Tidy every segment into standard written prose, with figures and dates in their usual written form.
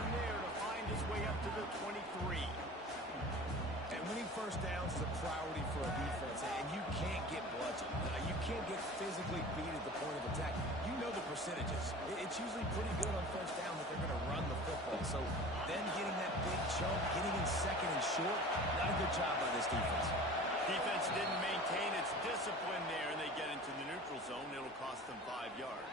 from there to find his way up to the 23. And winning first downs is a priority for a defense, and you can't get bludgeoned. You can't get physically beat at the point of attack. You know the percentages. It's usually pretty good on first down that they're going to run the football. So then getting that big chunk, getting in second and short, not a good job by this defense. Defense didn't maintain its discipline there, and they get into the neutral zone. It'll cost them 5 yards.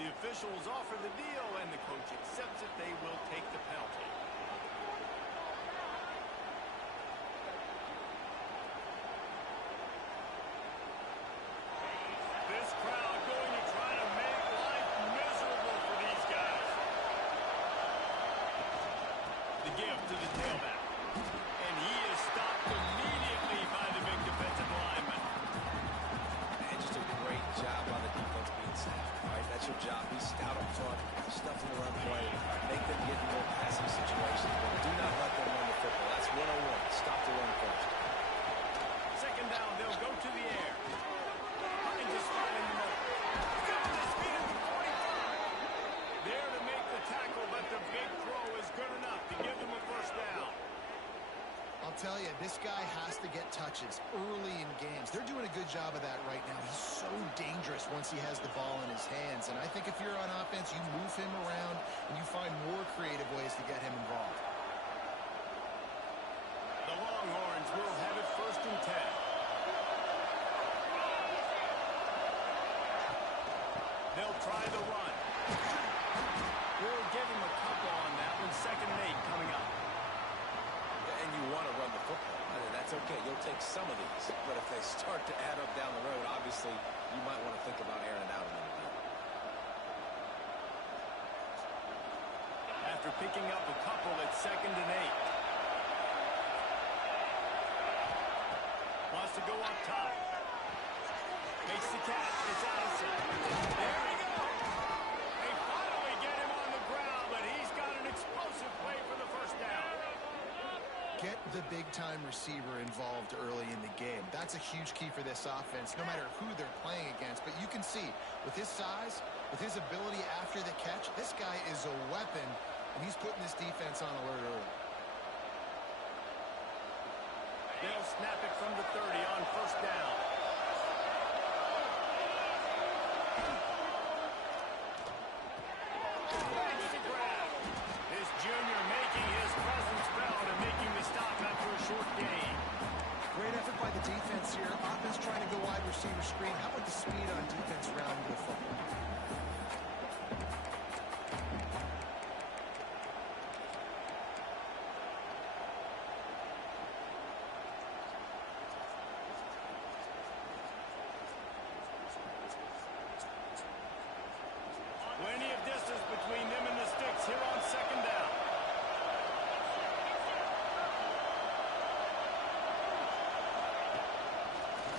The officials offer the deal, and the coach accepts it. They will take the penalty. This crowd going to try to make life miserable for these guys. The give to the tailback. And he is stopped immediately by the big defensive lineman. And just a great job on the defense being sacked. All right, that's your job. Be stout up front, stuff in the run play, make them get in more passing situations, but do not let them run the football. That's 101. Stop the run first. Second down, they'll go to the air. Finds a spot in the middle. Got his feet at the 45. There to make the tackle, but the big throw is good enough to give them a first down. I'll tell you, this guy has to get touches early in games. They're doing a good job of that right now. He's so dangerous once he has the ball in his hands. And I think if you're on offense, you move him around and you find more creative ways to get him involved. The Longhorns will have it first and 10. They'll try the run. We'll give him a couple on that one. Second and 8 coming up. And you want to run the football. That's okay. You'll take some of these. But if they start to add up down the road, obviously, you might want to think about airing it out a little bit. After picking up a couple at second and 8. Wants to go up top. Makes the catch. It's Addison. There we go. They finally get him on the ground, but he's got an explosive play for the first down. Get the big-time receiver involved early in the game. That's a huge key for this offense, no matter who they're playing against. But you can see, with his size, with his ability after the catch, this guy is a weapon, and he's putting this defense on alert early. They'll snap it from the 30 on first down. Makes the grab. This junior making his presence felt and making the stop after a short gain. Great effort by the defense here. Offense trying to go wide receiver screen. How about the speed on defense rounding the football? Plenty of distance between them and the sticks here on second down.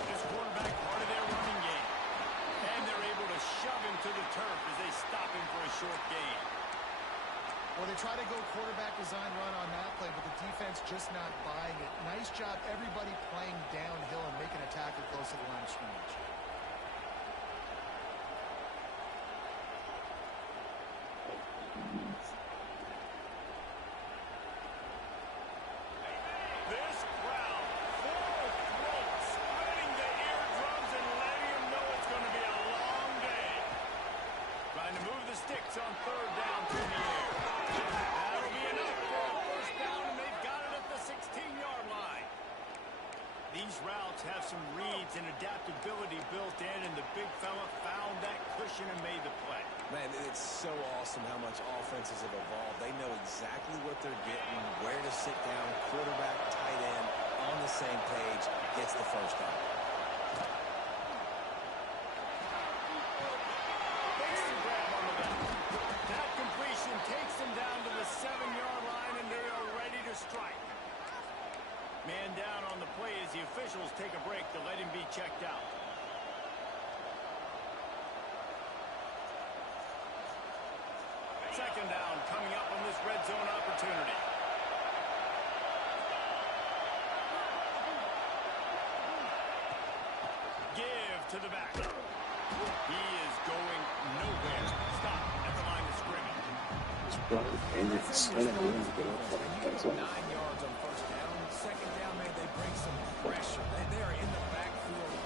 This quarterback part of their running game. And they're able to shove him to the turf as they stop him for a short gain. Well, they try to go quarterback design run on that play, but the defense just not buying it. Nice job, everybody playing downhill and making a tackle close to the line of scrimmage. This crowd, full throat, splitting the eardrums and letting them know it's going to be a long day. Trying to move the sticks on third down through the air. That'll be enough for a first down, and they've got it at the 16-yard line. These routes have some reads and adaptability built in, and the big fella found that cushion and made the play. Man, it's so awesome how much offenses have evolved. They know exactly what they're getting, where to sit down, quarterback, tight end, on the same page, gets the first down. Makes the grab on the left. That completion takes them down to the 7-yard line, and they are ready to strike. Man down on the play as the officials take a break to let him be checked out. Second down coming up on this red zone opportunity. Give to the back. He is going nowhere. Stop at the line of scrimmage. And that's a mistake by the defense. And you get 9 yards on first down. Second down, man, they bring some pressure. They are in the backfield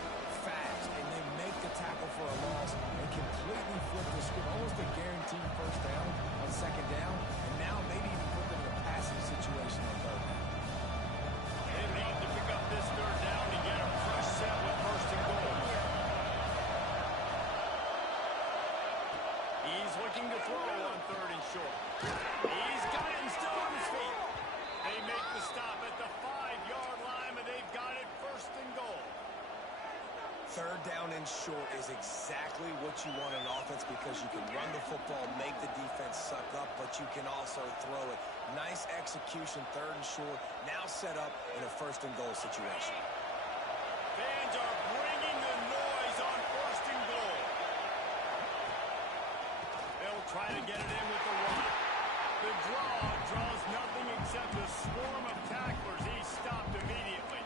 fast, and they make the tackle for a loss and completely flip the script. Almost a guaranteed first down on second down, and now maybe even put them in a passing situation on third down. They need to pick up this third down and get a fresh set with first and goal. He's looking to throw on third and short. He's got it and still on his feet. They make the stop at the 5-yard line, but they've got it first and goal. Third down and short is exactly what you want in offense because you can run the football, make the defense suck up, but you can also throw it. Nice execution, third and short, now set up in a first and goal situation. Fans are bringing the noise on first and goal. They'll try to get it in with the run. The draw draws nothing except a swarm of tacklers. He's stopped immediately.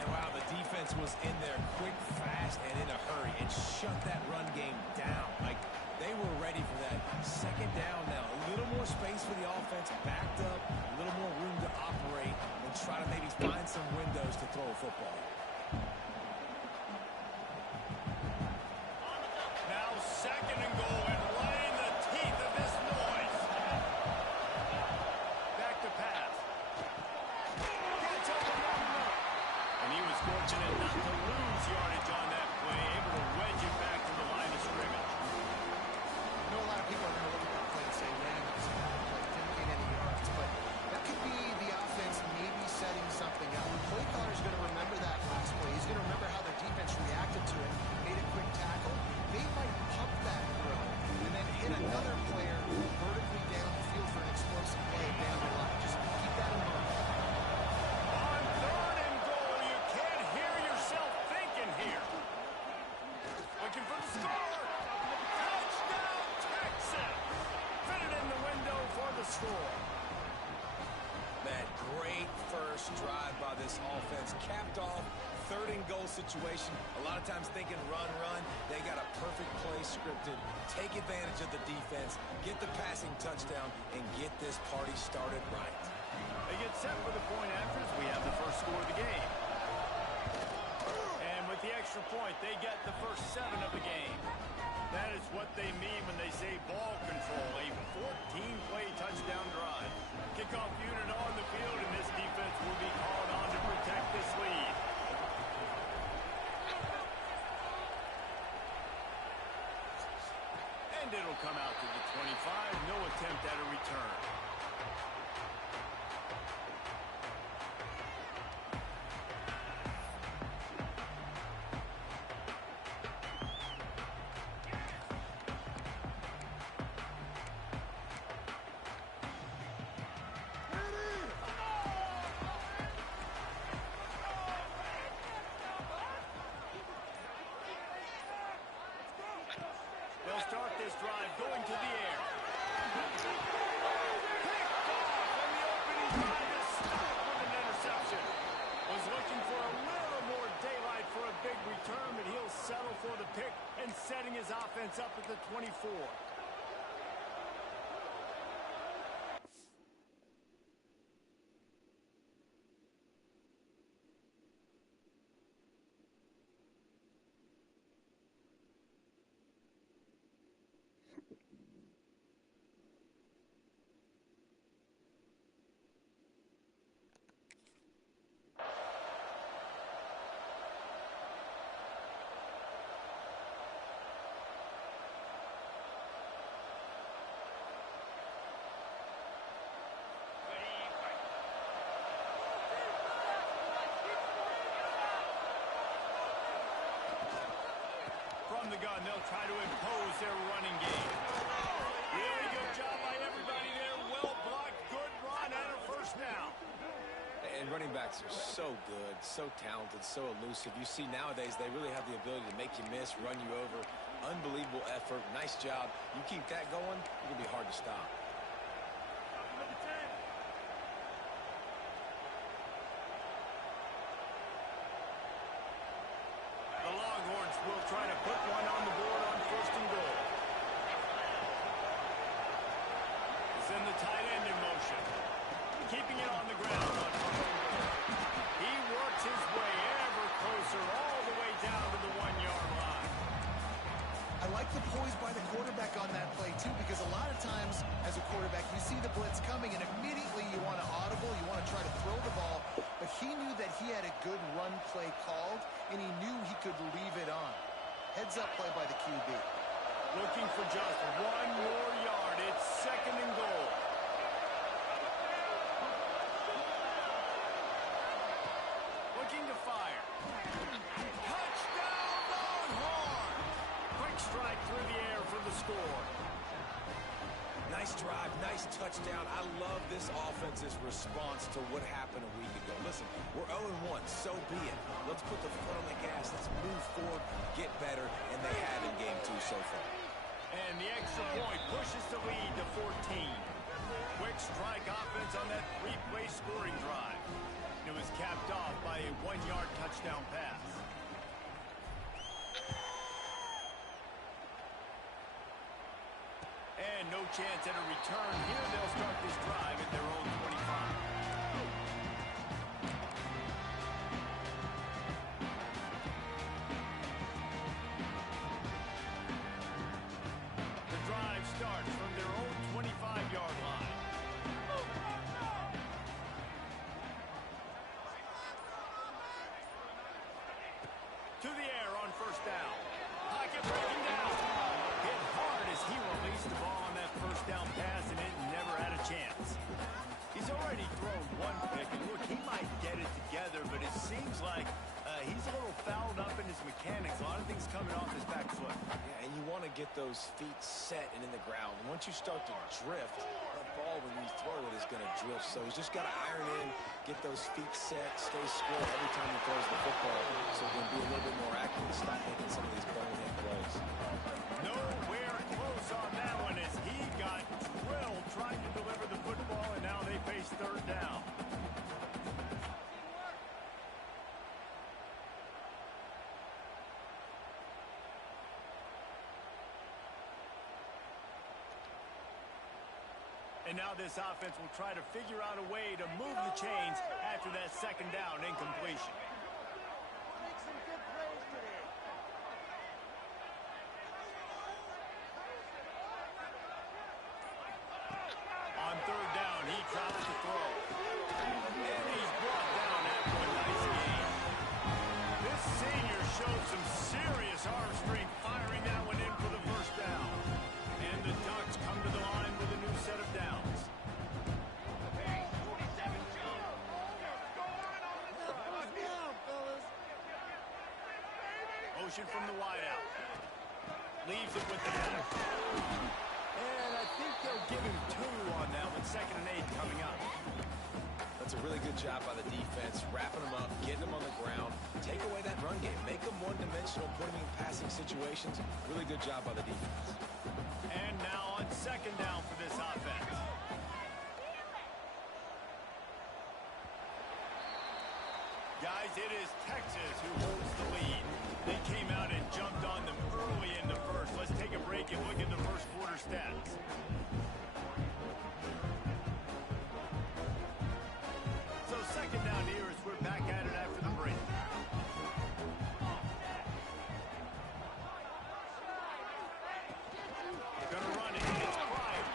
And wow, the defense was in there quick, fast, and in a hurry and shut that run game down. Like, they were ready for that. Second down now. A little more space for the offense, backed up, a little more room to operate and try to maybe find some windows to throw a football. Now second and goal and right in the teeth of this noise. Back to pass. Gets over one. And he was fortunate not to lose yardage on that play, able to wedge it back to the line of scrimmage. I know a lot of people are going to look at that play and say, man, it's didn't gain any yards, but that could be the offense maybe setting something up. The play caller is going to remember that last play. He's going to remember how the defense reacted to it, made a quick tackle. They might pump that throw and then hit another player vertically down the field for an explosive play down the line. Just keep that in mind. On third and goal, you can't hear yourself thinking here. Looking for the score. Touchdown, Texas. Fit it in the window for the score. That great first drive by this offense capped off third and goal situation. A lot of times thinking run. They got a perfect play scripted. Take advantage of the defense, get the passing touchdown, and get this party started right. They get set for the point after as we have the first score of the game. And with the extra point, they get the first 7 of the game. That is what they mean when they say ball control, a 14-play touchdown drive. Kickoff unit on the field, and this defense will be called on to protect this lead. And it'll come out to the 25. No attempt at a return. They'll start this drive going to the air. Picked off, and the opening drive is stopped with an interception. Was looking for a little more daylight for a big return, but he'll settle for the pick and setting his offense up at the 24. From the gun, they'll try to impose their running game. Really good job by everybody there. Well blocked, good run, and a first down. And running backs are so good, so talented, so elusive. You see nowadays they really have the ability to make you miss, run you over. Unbelievable effort. Nice job. You keep that going, it'll be hard to stop. The Longhorns will try to put one on the board on first and goal. coming, and immediately you want to audible, you want to try to throw the ball, but he knew that he had a good run play called, and he knew he could leave it on. Heads up play by the QB. Looking for just 1 more yard. It's 2nd and goal. Looking to fire. Touchdown, Longhorn! Quick strike through the air for the score. Nice drive, nice touchdown. I love this offense's response to what happened a week ago. Listen, we're 0-1, so be it. Let's put the foot on the gas. Let's move forward, get better, and they have in game 2 so far. And the extra point pushes the lead to 14. Quick strike offense on that 3-play scoring drive. It was capped off by a 1-yard touchdown pass. And no chance at a return here. They'll start this drive at their own 25. The drive starts from their own 25-yard line. To the air on 1st down. Pocket breaking down. Hit hard as he released the ball on that 1st down pass, and it never had a chance. He's already thrown 1 pick, and look, he might get it together, but it seems like he's a little fouled up in his mechanics. A lot of things coming off his back foot. Yeah, and you want to get those feet set and in the ground. Once you start to drift, that ball when you throw it is going to drift. So he's just got to iron in, get those feet set, stay square every time he throws the football so he can be a little bit more accurate and stop making some of these bonehead plays. Nowhere close on that one as he got drilled trying to deliver the football, and now they face 3rd down. And now this offense will try to figure out a way to move the chains after that 2nd down incompletion. On 3rd down, he tries to throw. And he's brought down after a nice game. This senior showed some serious arm strength firing that one in for the 1st down. And the Ducks come to the line with a new set of downs. Motion from the wideout. Leaves it with the back. And I think they'll give him 2 on that one. 2nd and 8 coming up. That's a really good job by the defense, wrapping them up, getting them on the ground, take away that run game, make them one-dimensional, put them in passing situations. Really good job by the defense. And now on 2nd down for this offense. Guys, it is Texas who holds the lead. They came out and jumped on them early in the 1st. Let's take a break and look at the 1st quarter stats. So 2nd down here as we're back at it after the break. Gonna run it. It's Pryor.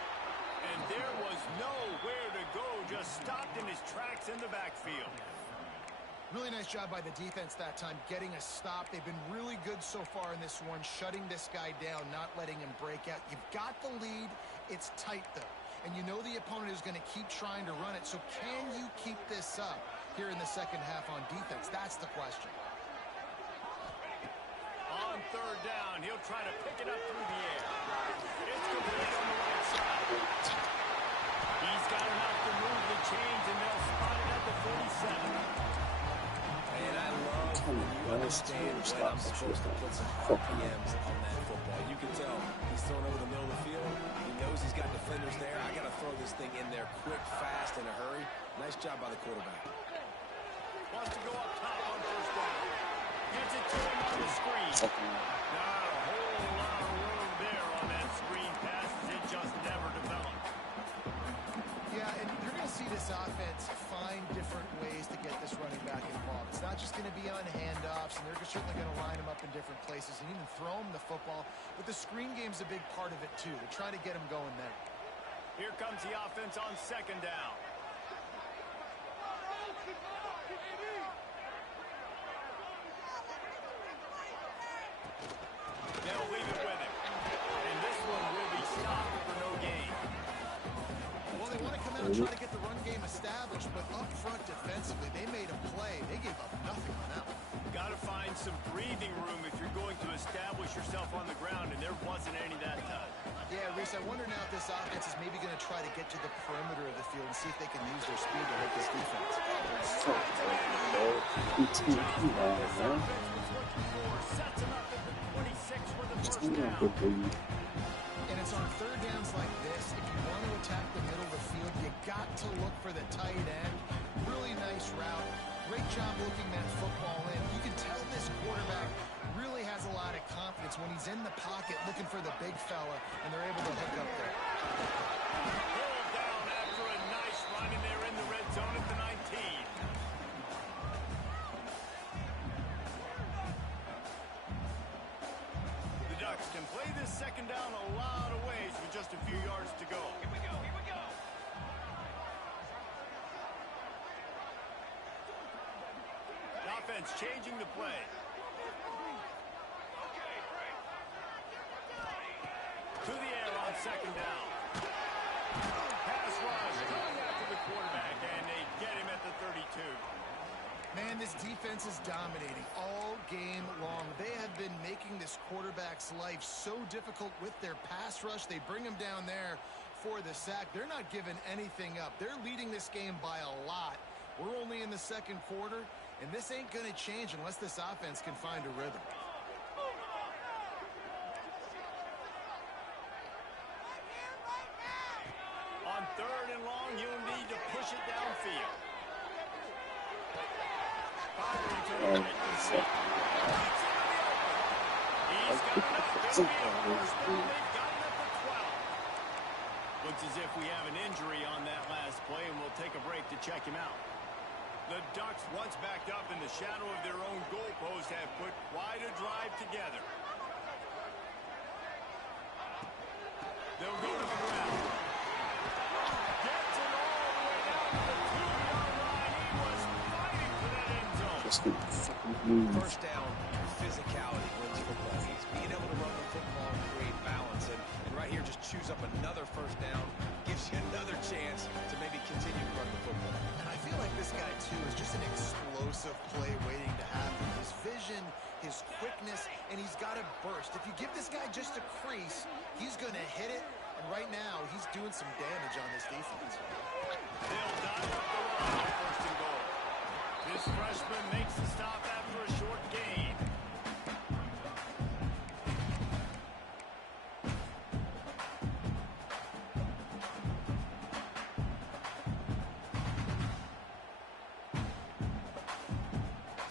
And there was nowhere to go. Just stopped in his tracks in the backfield. Really nice job by the defense that time, getting a stop. They've been really good so far in this one, shutting this guy down, not letting him break out. You've got the lead. It's tight, though. And you know the opponent is going to keep trying to run it. So can you keep this up here in the 2nd half on defense? That's the question. On 3rd down, he'll try to pick it up through the air. It's complete on the right side. He's got enough to move the chains, and they'll spot it at the 47. And I love when you understand when I'm supposed to put some RPMs on that football. You can tell he's thrown over the middle of the field. He knows he's got defenders there. I got to throw this thing in there quick, fast, in a hurry. Nice job by the quarterback. Wants to go up top on 1st down. Gets it to him on the screen. Not a whole lot of room there on that screen pass as it just never developed. Yeah, and you're going to see this offense find different ways to get this running back involved. It's not just going to be on handoffs, and they're certainly going to line him up in different places and even throw him the football. But the screen game's a big part of it, too. They're trying to get him going there. Here comes the offense on second down. They'll leave it with him. And this one will be stopped for no gain. Well, they want to come out and try to get the run game established, but up front defensively, they made a play. They gave up nothing on that one. Got to find some breathing room if you're going to establish yourself on the ground, and there wasn't any that time. Yeah, Reese, I wonder now if this offense is maybe going to try to get to the perimeter of the field and see if they can use their speed to hurt this defense. And it's on third downs like this. If you want to attack the middle of the field, you got to look for the tight end. Really nice route. Great job looking that football in. You can tell this quarterback really has a lot of confidence when he's in the pocket looking for the big fella, and they're able to hook up there. Pulled down after a nice run, and they're in the red zone at the 19. The Ducks can play this second down a lot of ways with just a few yards to go. Here we go, here we go. The offense changing the play. To the air on second down. Pass rush coming after the quarterback, and they get him at the 32. Man, this defense is dominating all game long. They have been making this quarterback's life so difficult with their pass rush. They bring him down there for the sack. They're not giving anything up. They're leading this game by a lot. We're only in the second quarter, and this ain't going to change unless this offense can find a rhythm. On third and long, you'll need to push it downfield. He's got enough. It'll be a first down. They've got him at the 12. Looks as if we have an injury on that last play, and we'll take a break to check him out. The Ducks, once backed up in the shadow of their own goalpost, have put quite a drive together. They'll go to the ground. Gets it all the way down to the 2-yard line. He was fighting for that end zone. First down, physicality wins football games. Being able to run the football and create balance. And right here, just choose up another first down. Gives you another chance to maybe continue to run the football. And I feel like this guy, too, is just an explosive play waiting to happen. His vision, his quickness, and he's got a burst. If you give this guy just a crease, he's going to hit it. And right now, he's doing some damage on this defense. They'll dial up the run on first and goal. This freshman makes the stop after a short gain.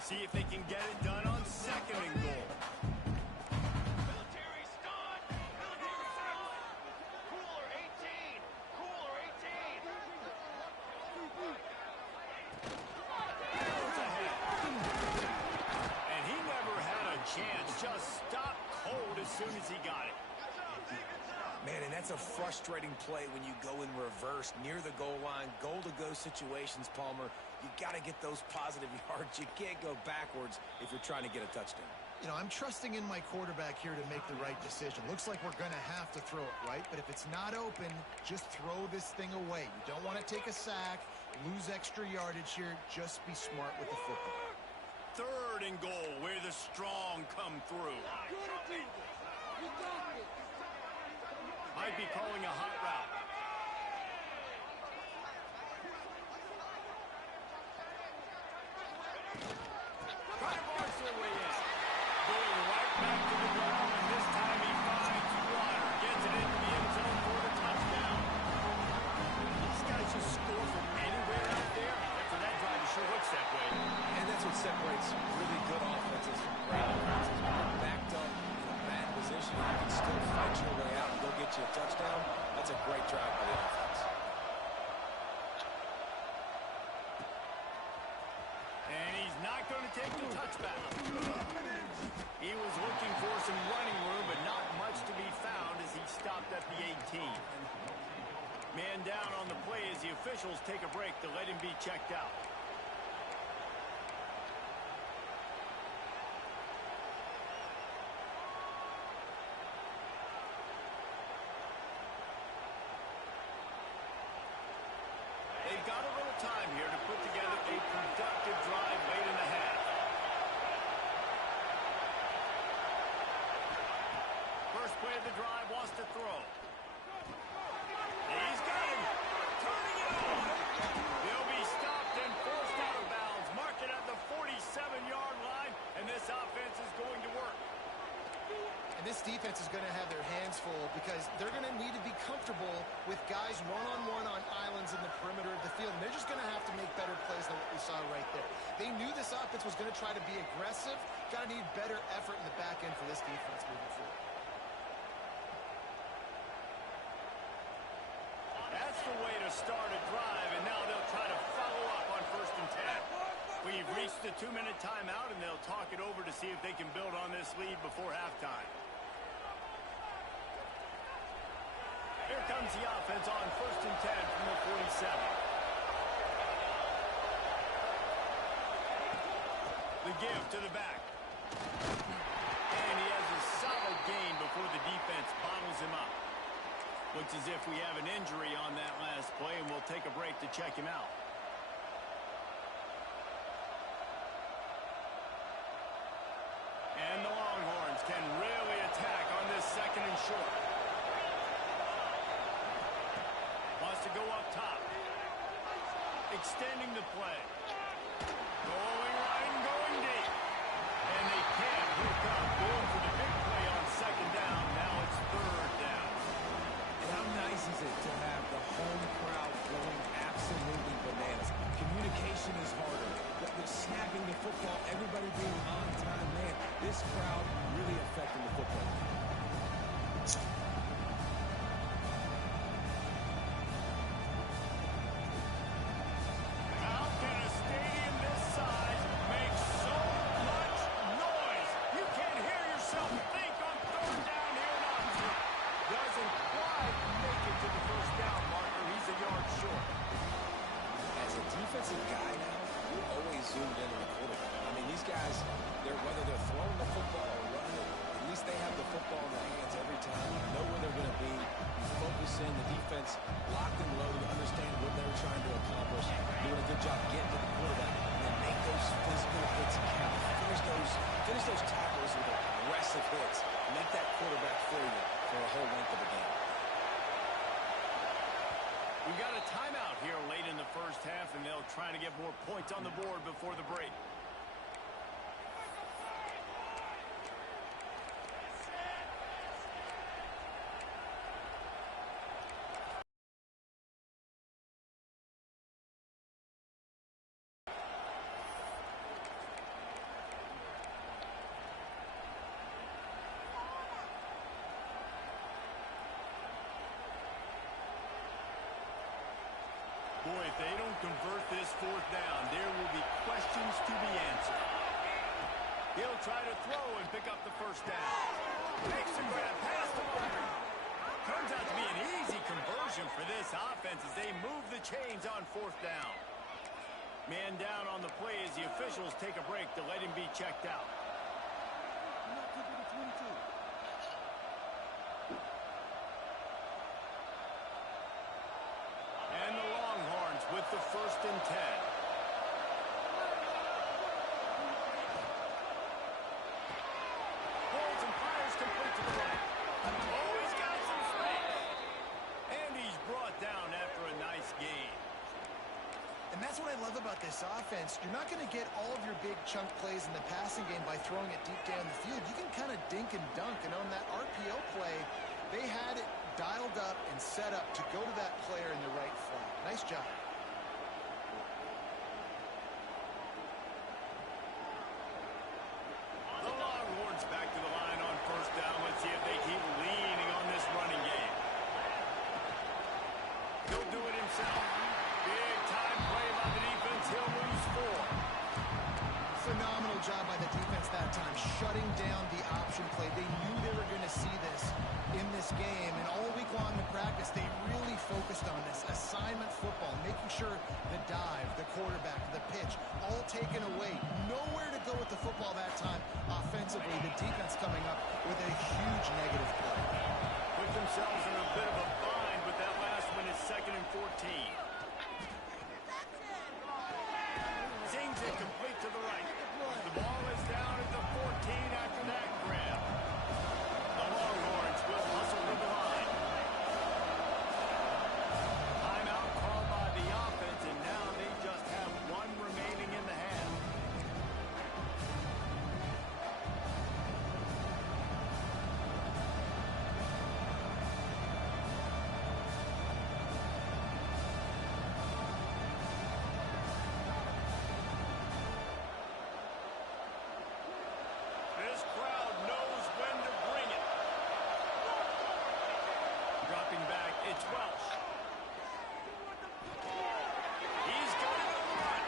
See if they can get it done on second and goal. Military stun! Military stun! Cooler 18! Cooler 18! Goes ahead. And he never had a chance. Just stopped cold as soon as he got it. Man, and that's a frustrating play when you go in reverse near the goal line, goal-to-go situations, Palmer. You got to get those positive yards. You can't go backwards if you're trying to get a touchdown. You know, I'm trusting in my quarterback here to make the right decision. Looks like we're going to have to throw it, right? But if it's not open, just throw this thing away. You don't want to take a sack, lose extra yardage here. Just be smart with the football. Third and goal, where the strong come through. Might be calling a hot route. Trying to march their way in. Going right back to the ground, and this time he finds water. Gets it into the end zone for the touchdown. These guys just score from anywhere out there. After that drive, it sure looks that way. And that's what separates really good offenses from great offenses. When you're backed up in a bad position, you can still fight your way out and go get you a touchdown. That's a great drive by the offense. And he's not going to take the touchback. He was looking for some running room, but not much to be found as he stopped at the 18. Man down on the play as the officials take a break to let him be checked out. They've got a little time here to put together a productive drive late in the half. First play of the drive wants to throw. He's got him. Turning it on. They'll be stopped and forced out of bounds. Mark it at the 47-yard line, and this offense is going to work. And this defense is going to have their hands full because they're going to need to be comfortable with guys one-on-one on islands in the perimeter of the field. And they're just going to have to make better plays than what we saw right there. They knew this offense was going to try to be aggressive. Got to need better effort in the back end for this defense moving forward. That's the way to start a drive, and now they'll try to follow up on 1st and 10. We've reached the 2-minute timeout, and they'll talk it over to see if they can build on this lead before halftime. Here comes the offense on 1st and 10 from the 47. The give to the back. And he has a solid gain before the defense bottles him up. Looks as if we have an injury on that last play, and we'll take a break to check him out. And the Longhorns can really attack on this 2nd and short. Wants to go up top. Extending the play. Going right and going deep. And they can't hook up. Going for the big play on 2nd down. Now it's 3rd down. And how nice is it to have the home crowd going absolutely bananas? Communication is harder. They're snapping the football, everybody being on time. Man, this crowd really affecting the football. How can a stadium this size make so much noise? You can't hear yourself think on 3rd down here now. Doesn't quite make it to the 1st down marker. He's a yard short. As a defensive guy now, you're always zoomed in on the quarterback. I mean, these guys, whether they're throwing the football or running it, at least they have the football in their hands every time. You know where they're going to be. You focus in, the defense locked and loaded, understand what they're trying to accomplish, doing a good job getting to the quarterback, and then make those physical hits count. Finish those tackles with aggressive hits. Make that quarterback for you for a whole length of the game. We've got a timeout here late in the 1st half, and they'll try to get more points on the board before the break. Boy, if they don't convert this 4th down, there will be questions to be answered. He'll try to throw and pick up the 1st down. Makes a grab past the marker. Turns out to be an easy conversion for this offense as they move the chains on 4th down. Man down on the play as the officials take a break to let him be checked out. And the Longhorns with the 1st and 10. Holds and fires complete to the right. Oh, he's got some space. And he's brought down after a nice gain. And that's what I love about this offense. You're not going to get all of your big chunk plays in the passing game by throwing it deep down the field. You can kind of dink and dunk. And on that RPO play, they had it dialed up and set up to go to that player in the right flat. Nice job. The Longhorns back to the line on 1st down. Let's see if they keep leaning on this running game. He'll do it himself. Big time play by the defense. He'll lose 4. Phenomenal job by the defense that time, shutting shutting down the option play. They knew they were going to see this in this game, and all week long in practice, they really focused on this assignment football, making sure the dive, the quarterback, the pitch, all taken away. Nowhere to go with the football that time offensively. The defense coming up with a huge negative play. Put themselves in a bit of a bind, but that last one is 2nd and 14. Zings it complete to the right. The ball is down at the 14 after that grab. The Longhorns will hustle to the line. Timeout called by the offense, and now they just have one remaining in the half. This crowd knows when to bring it. Dropping back, it's Welsh. He's got it on the run.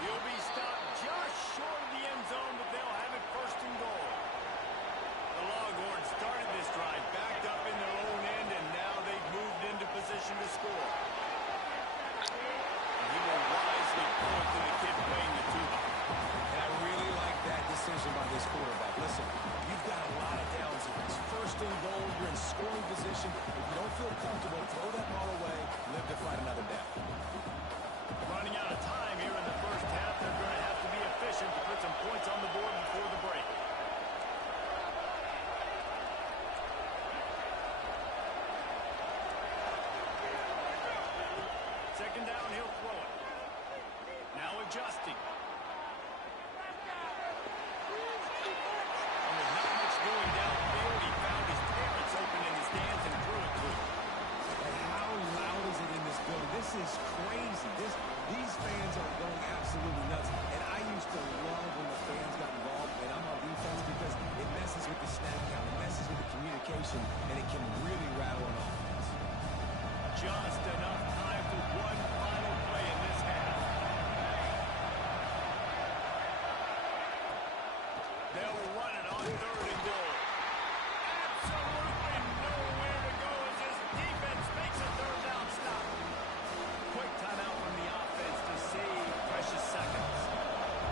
He'll be stopped just short of the end zone, but they'll have it 1st and goal. The Longhorns started this drive, backed up in their own end, and now they've moved into position to score. And he will wisely pull it to the kid playing the tuba. And I really like that decision by this quarterback. Listen, you've got a lot of downs here. It's 1st and goal. You're in scoring position. If you don't feel comfortable, throw that ball away. Live to fight another down. Running out of time here in the first half. They're going to have to be efficient to put some points on the board before the break. Second down, he'll throw it. Now adjusting. And with not much going downfield, he found his parents open in the stands and threw it to him. And how loud is it in this building? This is crazy. These fans are going absolutely nuts. And I used to love when the fans got involved when I'm on defense because it messes with the snap count, it messes with the communication, and it can really rattle an offense. Just enough time for one final play in this half. They'll run it on 3rd and goal. Absolutely nowhere to go as this defense makes a 3rd down stop. Quick timeout from the offense to save precious seconds.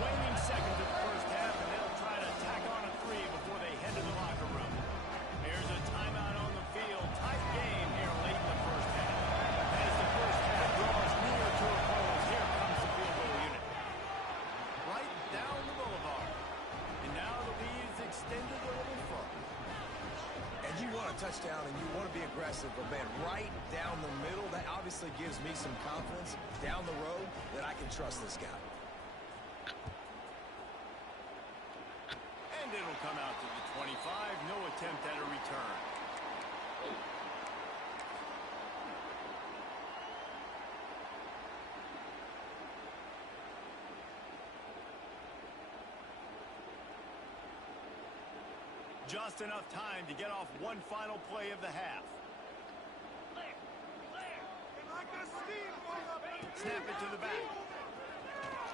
Waning seconds of the first half, and they'll try to tack on a 3 before they head to the locker room. Here's a timeout on the field. Tight game here late in the first half. As the first half draws near to a close, here comes the field goal unit. Right down the boulevard. And now the lead is extended a little further. And you want a touchdown and you want to be aggressive, but man, right down the middle, that obviously gives me some confidence down the road that I can trust this guy. And it'll come out to the 25. No attempt at a return. Just enough time to get off one final play of the half. Snap it to the back.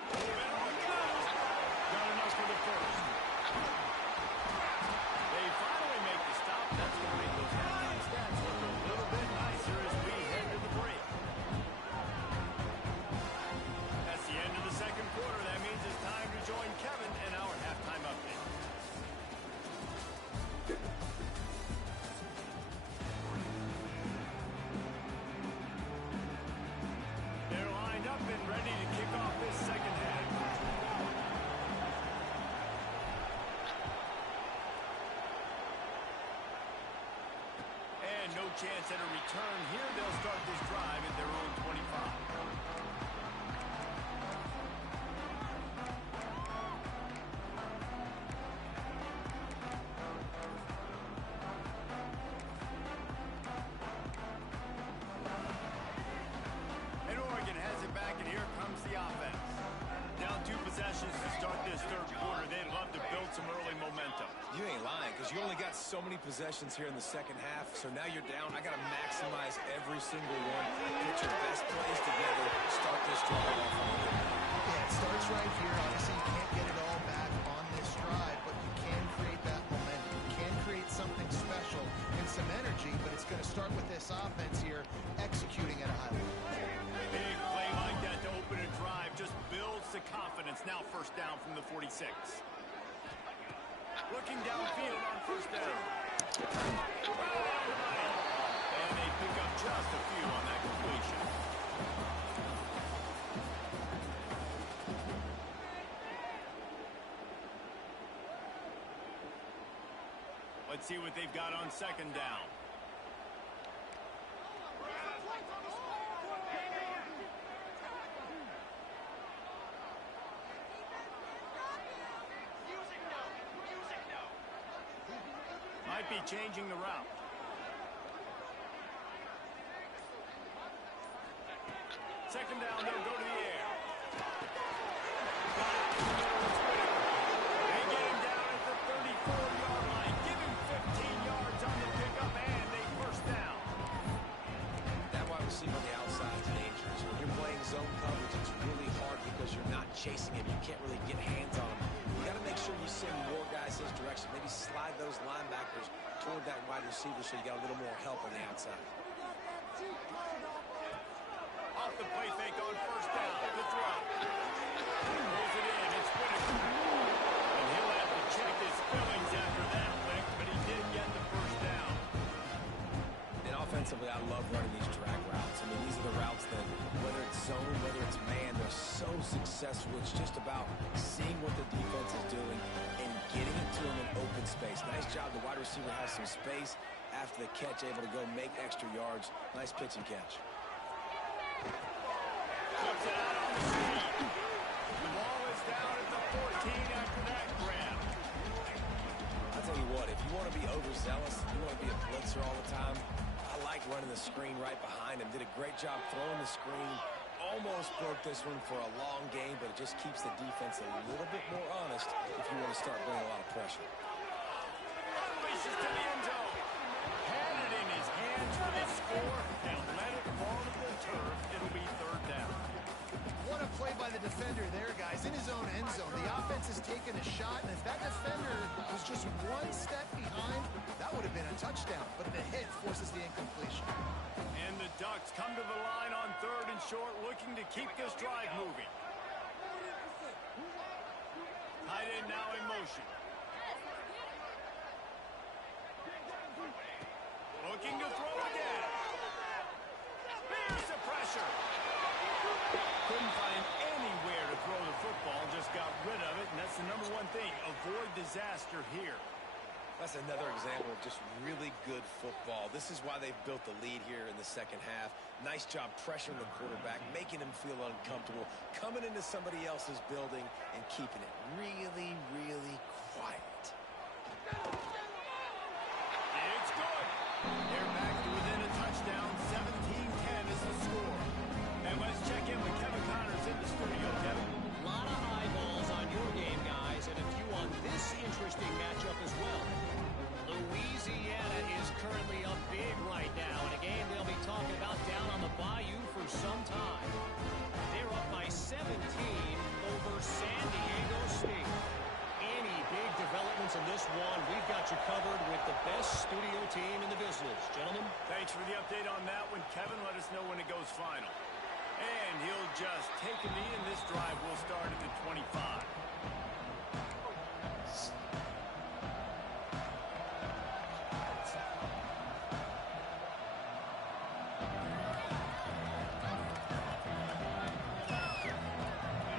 Got enough for the first. They finally make the stop. That's going to make those halftime stats look a little bit nicer as we head to the break. That's the end of the second quarter. That means it's time to join Kevin in our halftime update. They're lined up and ready to kick off this second half. And no chance at a return here. They'll start this drive at their own 25. And Oregon has it back, and here comes the offense. Down 2 possessions to start this third quarter. They'd love to build some early momentum. You ain't lying, because you only got so many possessions here in the second half, so now you're down. I got to maximize every single one. Get your best plays together. Start this drive off. Yeah, it starts right here. Obviously, you can't get it all back on this drive, but you can create that momentum. You can create something special and some energy, but it's going to start with this offense here executing at a high level. Big play like that to open a drive just builds the confidence. Now first down from the 46. Looking downfield on first down. And they pick up just a few on that completion. Let's see what they've got on second down. Might be changing the route. Second down, they'll go to the air. They get him down at the 34-yard line. Give him 15 yards on the pickup, and they first down. That wide receiver on the outside is dangerous. When you're playing zone coverage, it's really hard because you're not chasing him. You can't really get hands on him. You got to make sure you send more guys his direction. Maybe slide those linebackers toward that wide receiver so you got a little more help on the outside. Off the play fake on first down. The throw. Pulls it in. It's Whitaker. And he'll have to check his feelings after that lick, but he did get the first down. And offensively, I love running these drag routes. I mean, these are the routes that, whether it's zone, whether it's man, they're so successful. It's just about seeing what the defense is doing and getting it to them in open space. Nice job. The wide receiver has some space after the catch, able to go make extra yards. Nice pitch and catch. Puts it out on the street. The ball is down at the 14 after that grab. I'll tell you what, if you want to be overzealous, you want to be a blitzer all the time, I like running the screen right behind him. Did a great job throwing the screen. Almost broke this one for a long game, but it just keeps the defense a little bit more honest if you want to start bringing a lot of pressure. Unleashes to the end zone. Had it in his hands for this score and let it fall to the turf. It'll be third down. What a play by the defender there, guys. In his own end zone, the offense has taken a shot, and if that defender was just one step behind, that would have been a touchdown. But the hit forces the incompletion. And the Ducks come to the line on third and short, looking to keep this drive moving. Tight end now in motion. Looking to throw again. Here's the pressure. Couldn't find anywhere to throw the football, just got rid of it, and that's the number one thing. Avoid disaster here. That's another example of just really good football. This is why they've built the lead here in the second half. Nice job pressuring the quarterback, making him feel uncomfortable, coming into somebody else's building and keeping it really, really quiet. It's good. They're back to within a touchdown. 17-10 is the score. And let's check in with Kevin Connors in the studio. Kevin? A lot of eyeballs on your game, guys, and a few on this interesting matchup as well. Louisiana is currently up big right now in a game they'll be talking about down on the Bayou for some time. They're up by 17 over San Diego State. Any big developments in this one, we've got you covered with the best studio team in the business. Gentlemen? Thanks for the update on that one, Kevin. Let us know when it goes final. And he'll just take a knee, and this drive will start at the 25.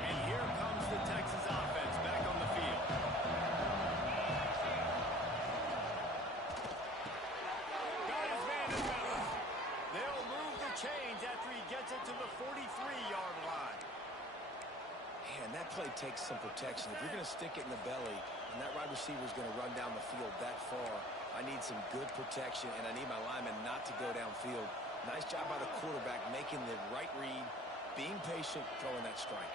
And here comes the Texas offense back on the field. Got his man in the middle. They'll move the chains after he gets it to the 43-yard line. Man, that play takes some protection. If you're going to stick it in the belly and that wide receiver is going to run down the field that far, I need some good protection, and I need my lineman not to go downfield. Nice job by the quarterback making the right read, being patient, throwing that strike.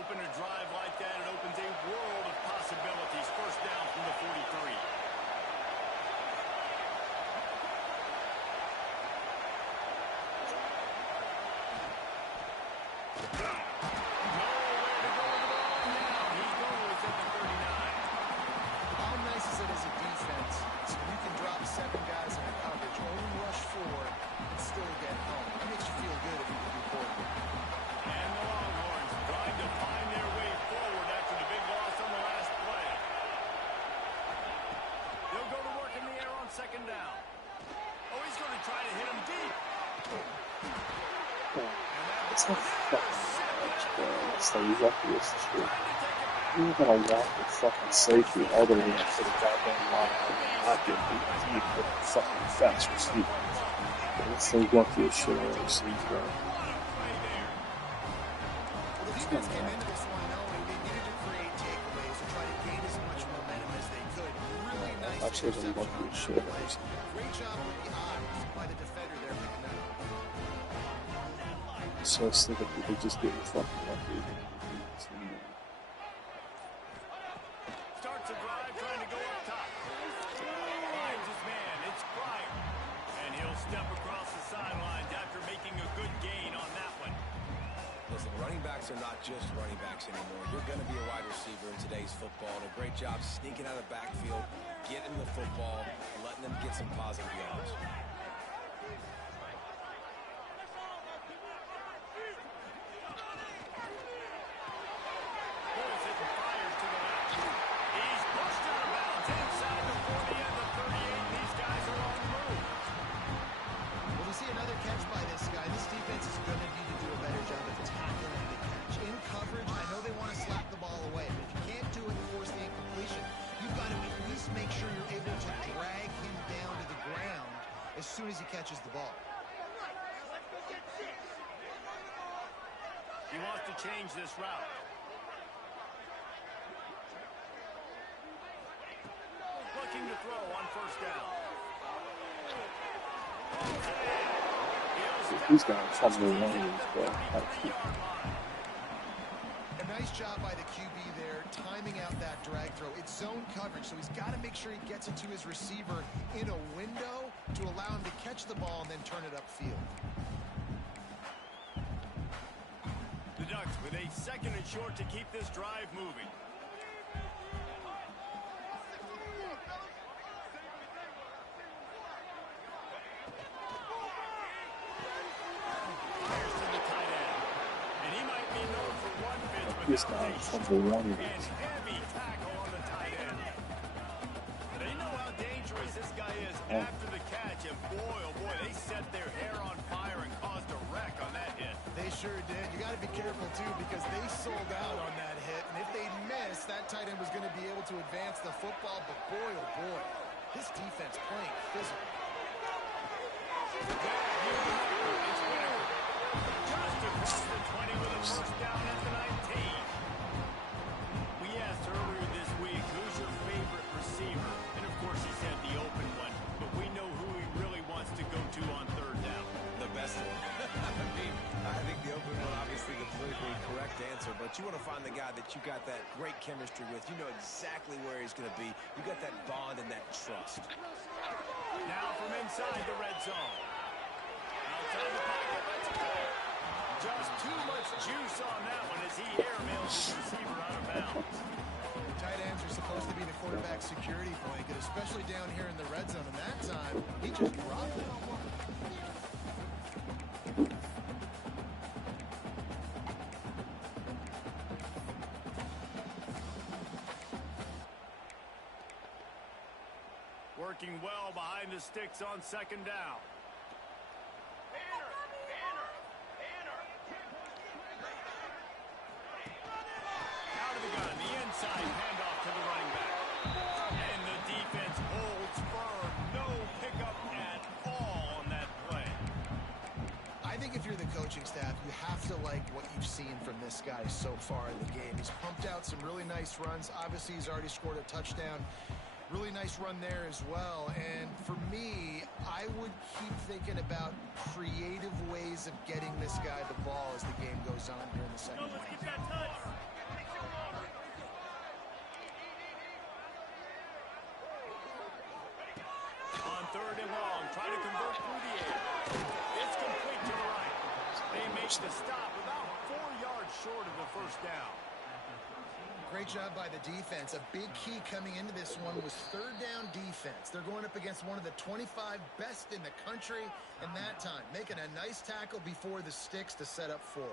Open a drive like that, it opens a world of possibilities. First down from the 43. It's not fucking much, bro. It's the luckiest shit. You're gonna walk with fucking safety all the way up to the goddamn line and not get beat deep with a fucking fast receiver. It's the luckiest shit I've ever seen, bro. The defense came into this one knowing they needed to create takeaways and try to gain as much momentum as they could. Really nice Actually, the interception on luckiest that shit I've play. ever seen. Great job with the eyes by the defender there picking that up. So sick of people just getting fucking lucky. Starts a drive trying to go up top. Finds his man. It's Pryor. And he'll step across the sidelines after making a good gain on that one. Listen, running backs are not just running backs anymore. You're going to be a wide receiver in today's football. And a great job sneaking out of the backfield, getting the football, letting them get some positive yards. As soon as he catches the ball. He wants to change this route. Looking to throw on first down. He's got trouble running, bro. A nice job by the QB there, timing out that drag throw. It's zone coverage, so he's got to make sure he gets it to his receiver in a window to allow him to catch the ball and then turn it upfield. The Ducks with a second and short to keep this drive moving. Fires to the tight end. And he might be known for one pitch, but He's got trouble running. and heavy tackle on the tight end. They know how dangerous this guy is after the catch, and boy, oh boy, they set their hair on fire and caused a wreck on that hit. They sure did. You got to be careful, too, because they sold out on that hit. And if they missed, that tight end was going to be able to advance the football. But boy, oh boy, this defense playing physical. It's Whitaker. Just across the 20 with a first down at the 19. We asked earlier this week, who's your favorite receiver? And of course he said the open one, but we know who he really wants to go to on third down. The best one. I think the open one, obviously the politically correct answer, but you want to find the guy that you got that great chemistry with. You know exactly where he's going to be. You got that bond and that trust. Now from inside the red zone. Outside the pocket, let's go. Just too much juice on that one as he airmails his receiver out of bounds. Tight ends are supposed to be the quarterback security blanket, especially down here in the red zone. And that time, he just dropped it. Working well behind the sticks on second down. Out of the gun, the inside handoff to the running back. And the defense holds firm. No pickup at all on that play. I think if you're the coaching staff, you have to like what you've seen from this guy so far in the game. He's pumped out some really nice runs. Obviously, he's already scored a touchdown. Really nice run there as well. And for me, I would keep thinking about creative ways of getting this guy the ball as the game goes on here in the second half. On third and long, try to convert through the air. It's complete to the right. They make the stop about 4 yards short of the first down. Great job by the defense. A big key coming into this one was third down defense. They're going up against one of the 25 best in the country in that time, making a nice tackle before the sticks to set up fourth.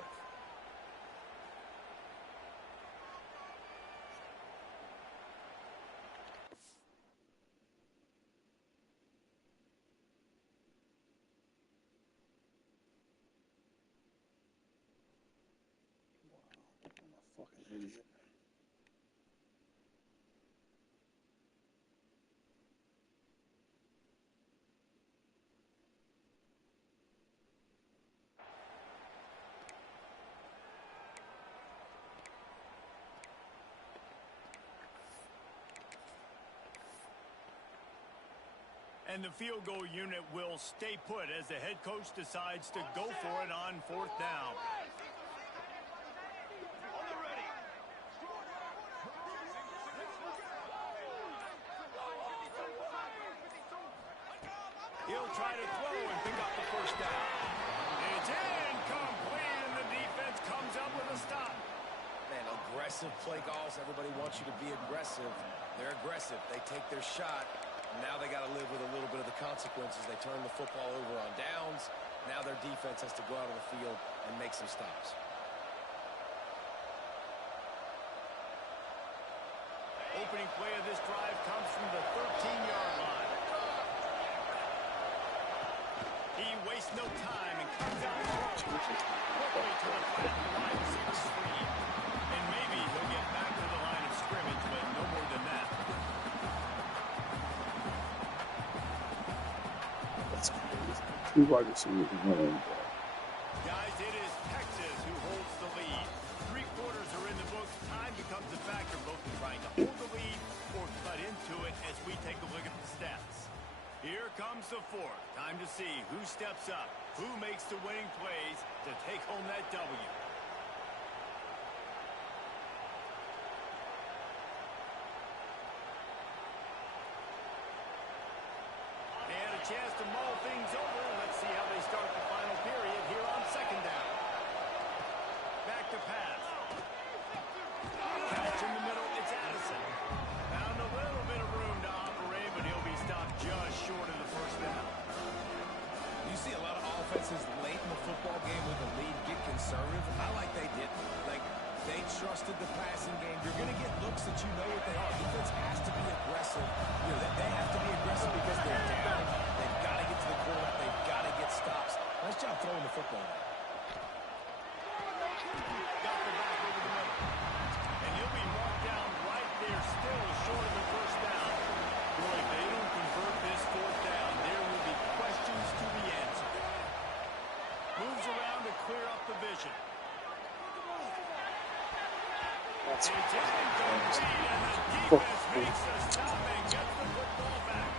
And the field goal unit will stay put as the head coach decides to go for it on 4th down. He'll try to throw and pick up the 1st down. It's incomplete, and the defense comes up with a stop. Man, aggressive play calls. Everybody wants you to be aggressive. They're aggressive. They take their shot. Now they got to live with a little bit of the consequences. They turn the football over on downs. Now their defense has to go out on the field and make some stops. Opening play of this drive comes from the 13-yard line. He wastes no time and comes out quickly to the flat wide receiver screen. And maybe he'll get back to the line of scrimmage, but no more than that. That's crazy. 2 wide receivers and 1 running back. Guys, it is Texas who holds the lead. 3 quarters are in the books. Time becomes a factor, both in trying to hold the lead or cut into it as we take a look at the stats. Here comes the 4th. Time to see who steps up, who makes the winning plays to take home that W. They had a chance to mull things over. Let's see how they start the final period here on 2nd down. Back to pass. Catch in the middle. It's Addison. Found a little bit of room to operate, but he'll be stopped just short of the 1st down. You see a lot of offenses late in the football game with the lead get conservative. I like they did. Like, they trusted the passing game. You're going to get looks that you know what they are. Defense has to be aggressive. You know, they have to be aggressive because they're down. They've got to get to the quarterback. They've got to get stops. Nice job throwing the football. Got the back over the middle. And he'll be marked down right there, still short of the 1st down. Boy, if they don't convert this 4th down, there will be questions to be answered. Moves around to clear up the vision. That's It's incomplete, and the defense makes a stop and gets the football back.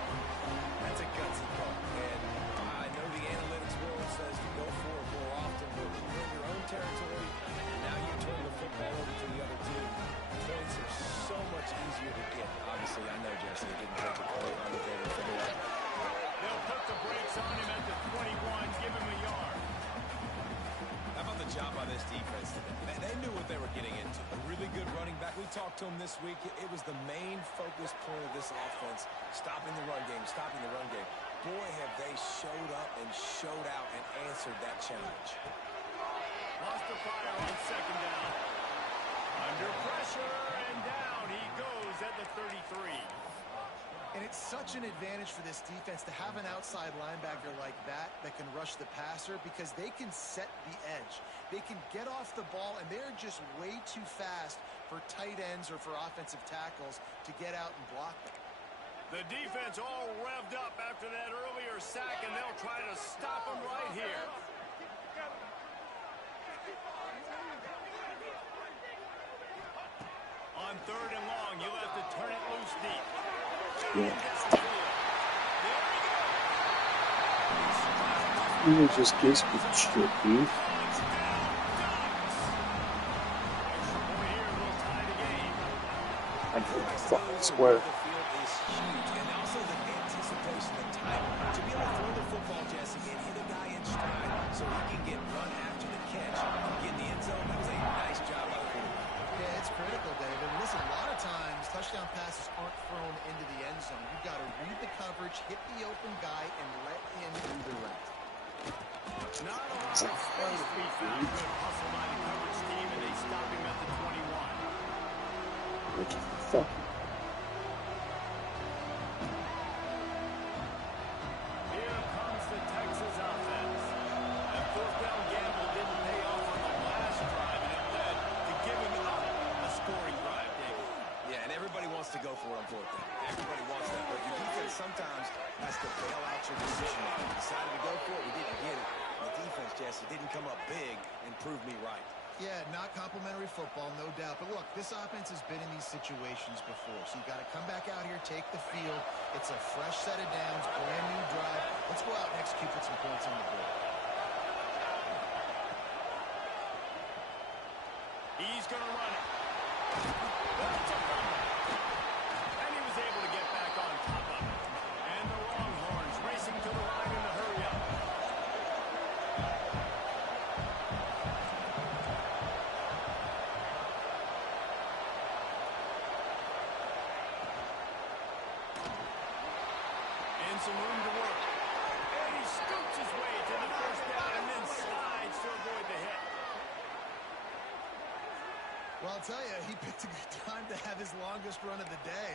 That's a gutsy call. And I know the analytics world says to go for it more often, but when you're in your own territory, and now you turn the football over to the other team, points are so much easier to get. Obviously, I know, Jesse, it didn't take a play on the table for me. They'll put the brakes on him at the 21, give him a yard. How about the job by this defense today? They knew what they were getting into. A really good running back. We talked to him this week. It was the main focus point of this offense, stopping the run game, stopping the run game. Boy, have they showed up and showed out and answered that challenge. Lost the fire on 2nd down. Under pressure, and down he goes at the 33. And it's such an advantage for this defense to have an outside linebacker like that can rush the passer because they can set the edge. They can get off the ball, and they're just way too fast for tight ends or for offensive tackles to get out and block them. The defense all revved up after that earlier sack, and they'll try to stop him right here. On 3rd and long, you'll have to turn it loose deep. He just gives me the shit, dude. I fucking swear. The field is huge, and also the anticipation, the time to be able to throw the football, Jesse, and hit a guy in stride so he can get run after the catch, get in the end zone. That was a nice job by the quarterback. Yeah, it's critical, David. Listen, a lot of times touchdown passes aren't thrown into the end zone. You've got to read the coverage, hit the open guy, and let him do the rest. Not a lot of space to be found. Good hustle by the coverage team, and they stop him at the 21. What the fuck? Here comes the Texas offense. That 4th down gamble didn't pay off on the last drive, and it led to giving up a scoring drive, David. Yeah, and everybody wants to go for it on 4th down. Everybody wants that, but your defense sometimes has to bail out your decision making. Decided to go for it, we didn't get it. The defense, Jesse, didn't come up big and prove me right. Yeah, not complimentary football, no doubt. But look, this offense has been in these situations before. So you got to come back out here, take the field. It's a fresh set of downs, brand new drive. Let's go out and execute, put some points on the board. He's going to run it. That's a fumble. And he was able to get back on top of it. And the Longhorns racing to the line in the hurry up. And some room to work. And he scoots his way to the first down and then slides to avoid the hit. Well, I'll tell you, he picked a good time to have his longest run of the day.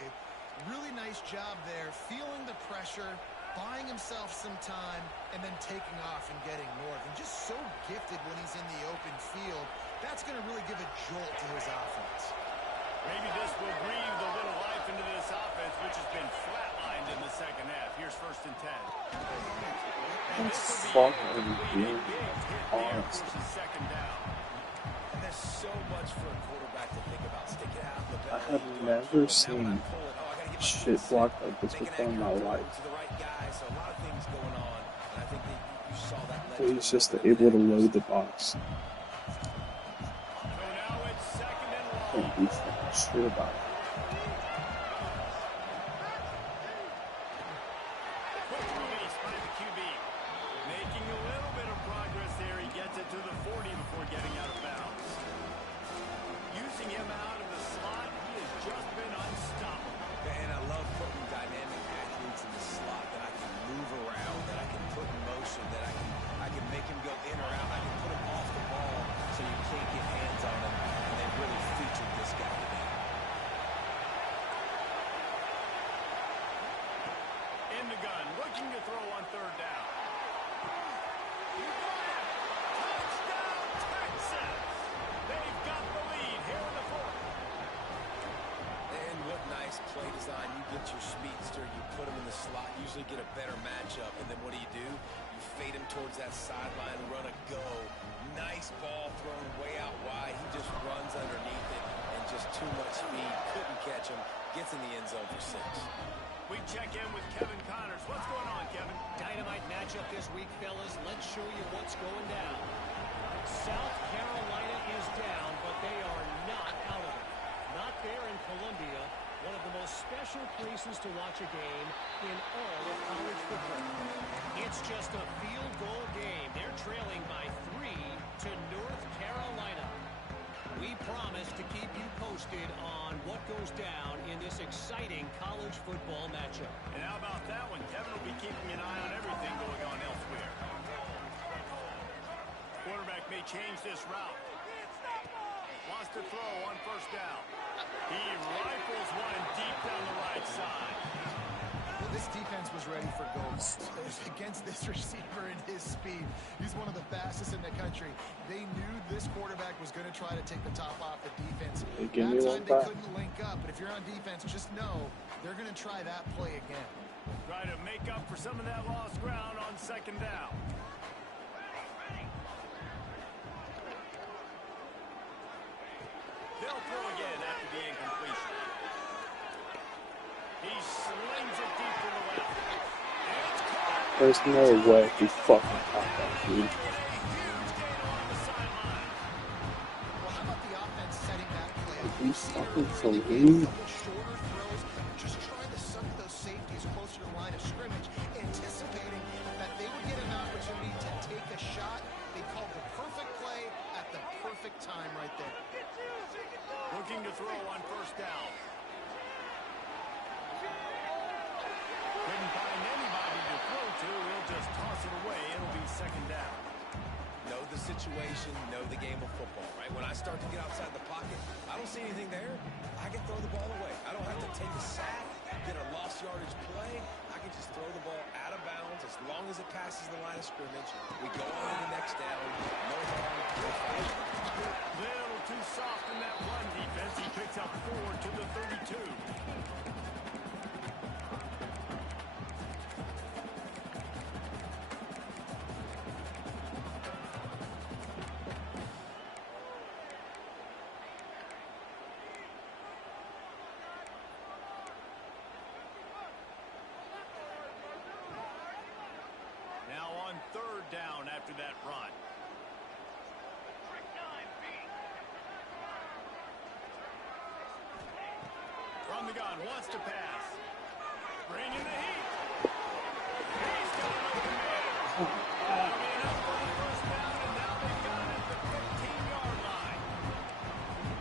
Really nice job there, feeling the pressure, buying himself some time, and then taking off and getting north. And just so gifted when he's in the open field. That's going to really give a jolt to his offense. Maybe this will breathe a little life into this offense, which has been flatlined in the second half. Here's 1st and 10. And this will be a big hit there versus 2nd down. And there's so much for a quarterback to think about. Stick it out. I have never seen shit blocked like this before in my life. He's just able to load the box. Can't do shit about it. Quick release by the QB. Making a little bit of progress there. He gets it to the 40 before getting out of bounds. Using him out of the slot, he has just been unstoppable. And I love putting dynamic athletes in the slot that I can move around, that I can put in motion, that I can make him go in or out. I can put him off the ball so you can't get hands on him. And they really featured this guy today. In the gun, looking to throw on 3rd down. Touchdown, Texas! They've got the lead here in the 4th. And what nice play design. You get your speedster, you put him in the slot, usually get a better matchup, and then what do? You fade him towards that sideline, run a go. Nice ball thrown way out wide. He just runs underneath it, and just too much speed. Couldn't catch him. Gets in the end zone for 6. We check in with Kevin Connors. What's going on, Kevin? Dynamite matchup this week, fellas. Let's show you what's going down. South Carolina is down, but they are not out of it. Not there in Columbia, one of the most special places to watch a game in all of college football. It's just a field goal game. They're trailing by 3 to North Carolina. We promise to keep you posted on what goes down in this exciting college football matchup. And how about that one? Kevin will be keeping an eye on everything going on elsewhere. Quarterback may change this route. Wants to throw on 1st down. He rifles one deep down the right side. Well, this defense was ready for goals. Against this receiver and his speed, he's one of the fastest in the country. They knew this quarterback was going to try to take the top off the defense. That time they couldn't link up, but if you're on defense, just know they're going to try that play again. Try to make up for some of that lost ground on 2nd down. They'll throw again after the incompletion. He slings it deep to the left. And it's caught. There's no way he fucking caught that, dude. Well, how about the offense setting that play up? He's fucking so mean. Shorter throws, just trying to suck those safeties closer to the line of scrimmage, anticipating that they would get an opportunity to take a shot. They called the perfect play at the perfect time right there. Looking to throw on 1st down. Couldn't find anybody to throw to. He'll just toss it away. It'll be 2nd down. Know the situation, know the game of football, right? When I start to get outside the pocket, I don't see anything there. I can throw the ball away. I don't have to take a sack, get a lost yardage play. I can just throw the ball out of bounds as long as it passes the line of scrimmage. We go on to the next down. No harm, no foul. Little too soft in that run defense. He picks up 4 to the 32. on third down after that run. From the gun, wants to pass. Bringing the heat. He's got an open man. That'll be enough for the first down, and now they've got it at the 15-yard line.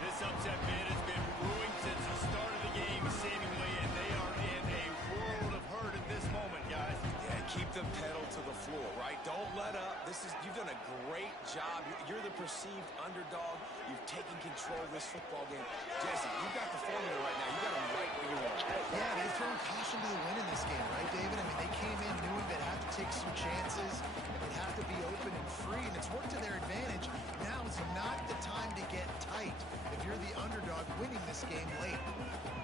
This upset bid has been brewing since the start of the game, seemingly, and they are in a world of hurt at this moment, guys. Yeah, keep the pedal to the floor, right? Don't let up. You've done a great job. You're the perceived underdog. You've taken control of this football game. Jesse, you've got the formula right now. You got them right where you want. Yeah, they've thrown caution to the wind in this game, right, David? I mean, they came in knowing they'd have to take some chances, and they'd have to be open and free, and it's worked to their advantage. Now is not the time to get tight if you're the underdog winning this game late.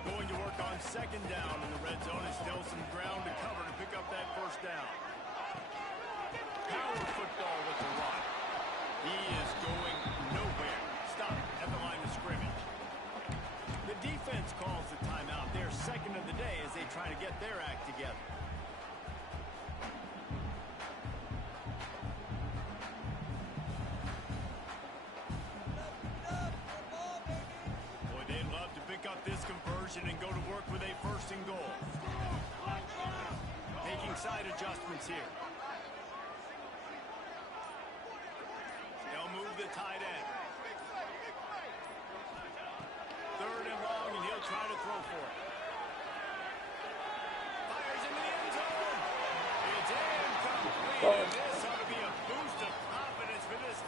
Going to work on second down in the red zone, and still some ground to cover to pick up that first down. Power football with the run. He is going nowhere. Stop at the line of scrimmage. The defense calls the timeout. Their second of the day as they try to get their act together. Boy, they'd love to pick up this conversion and go to work with a first and goal. Making side adjustments here. They'll move the tight end. Third and long, and he'll try to throw for it. Fires in the end zone. It's incomplete. And this ought to be a boost of confidence for this.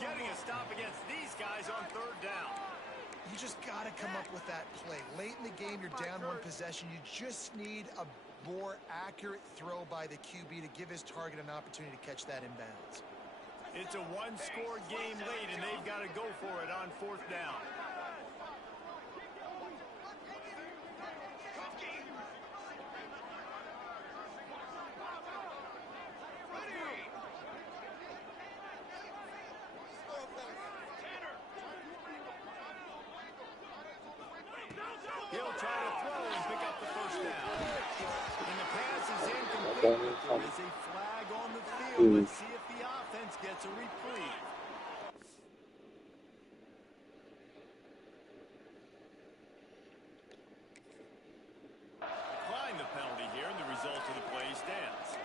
Getting a stop against these guys on third down. You just got to come up with that play. Late in the game, you're down one possession. You just need a more accurate throw by the QB to give his target an opportunity to catch that inbounds. It's a one-score game late, and they've got to go for it on fourth down. He'll try to throw and pick up the first down. And the pass is incomplete. There is a flag on the field. Let's see if the offense gets a reprieve. Applying the penalty here, and the result of the play stands.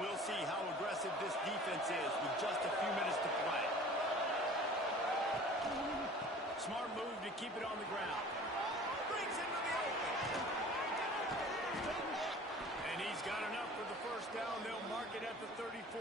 We'll see how aggressive this defense is with just a few minutes to play. Smart move to keep it on the ground. Brings him to the open. And he's got enough for the first down. They'll mark it at the 34.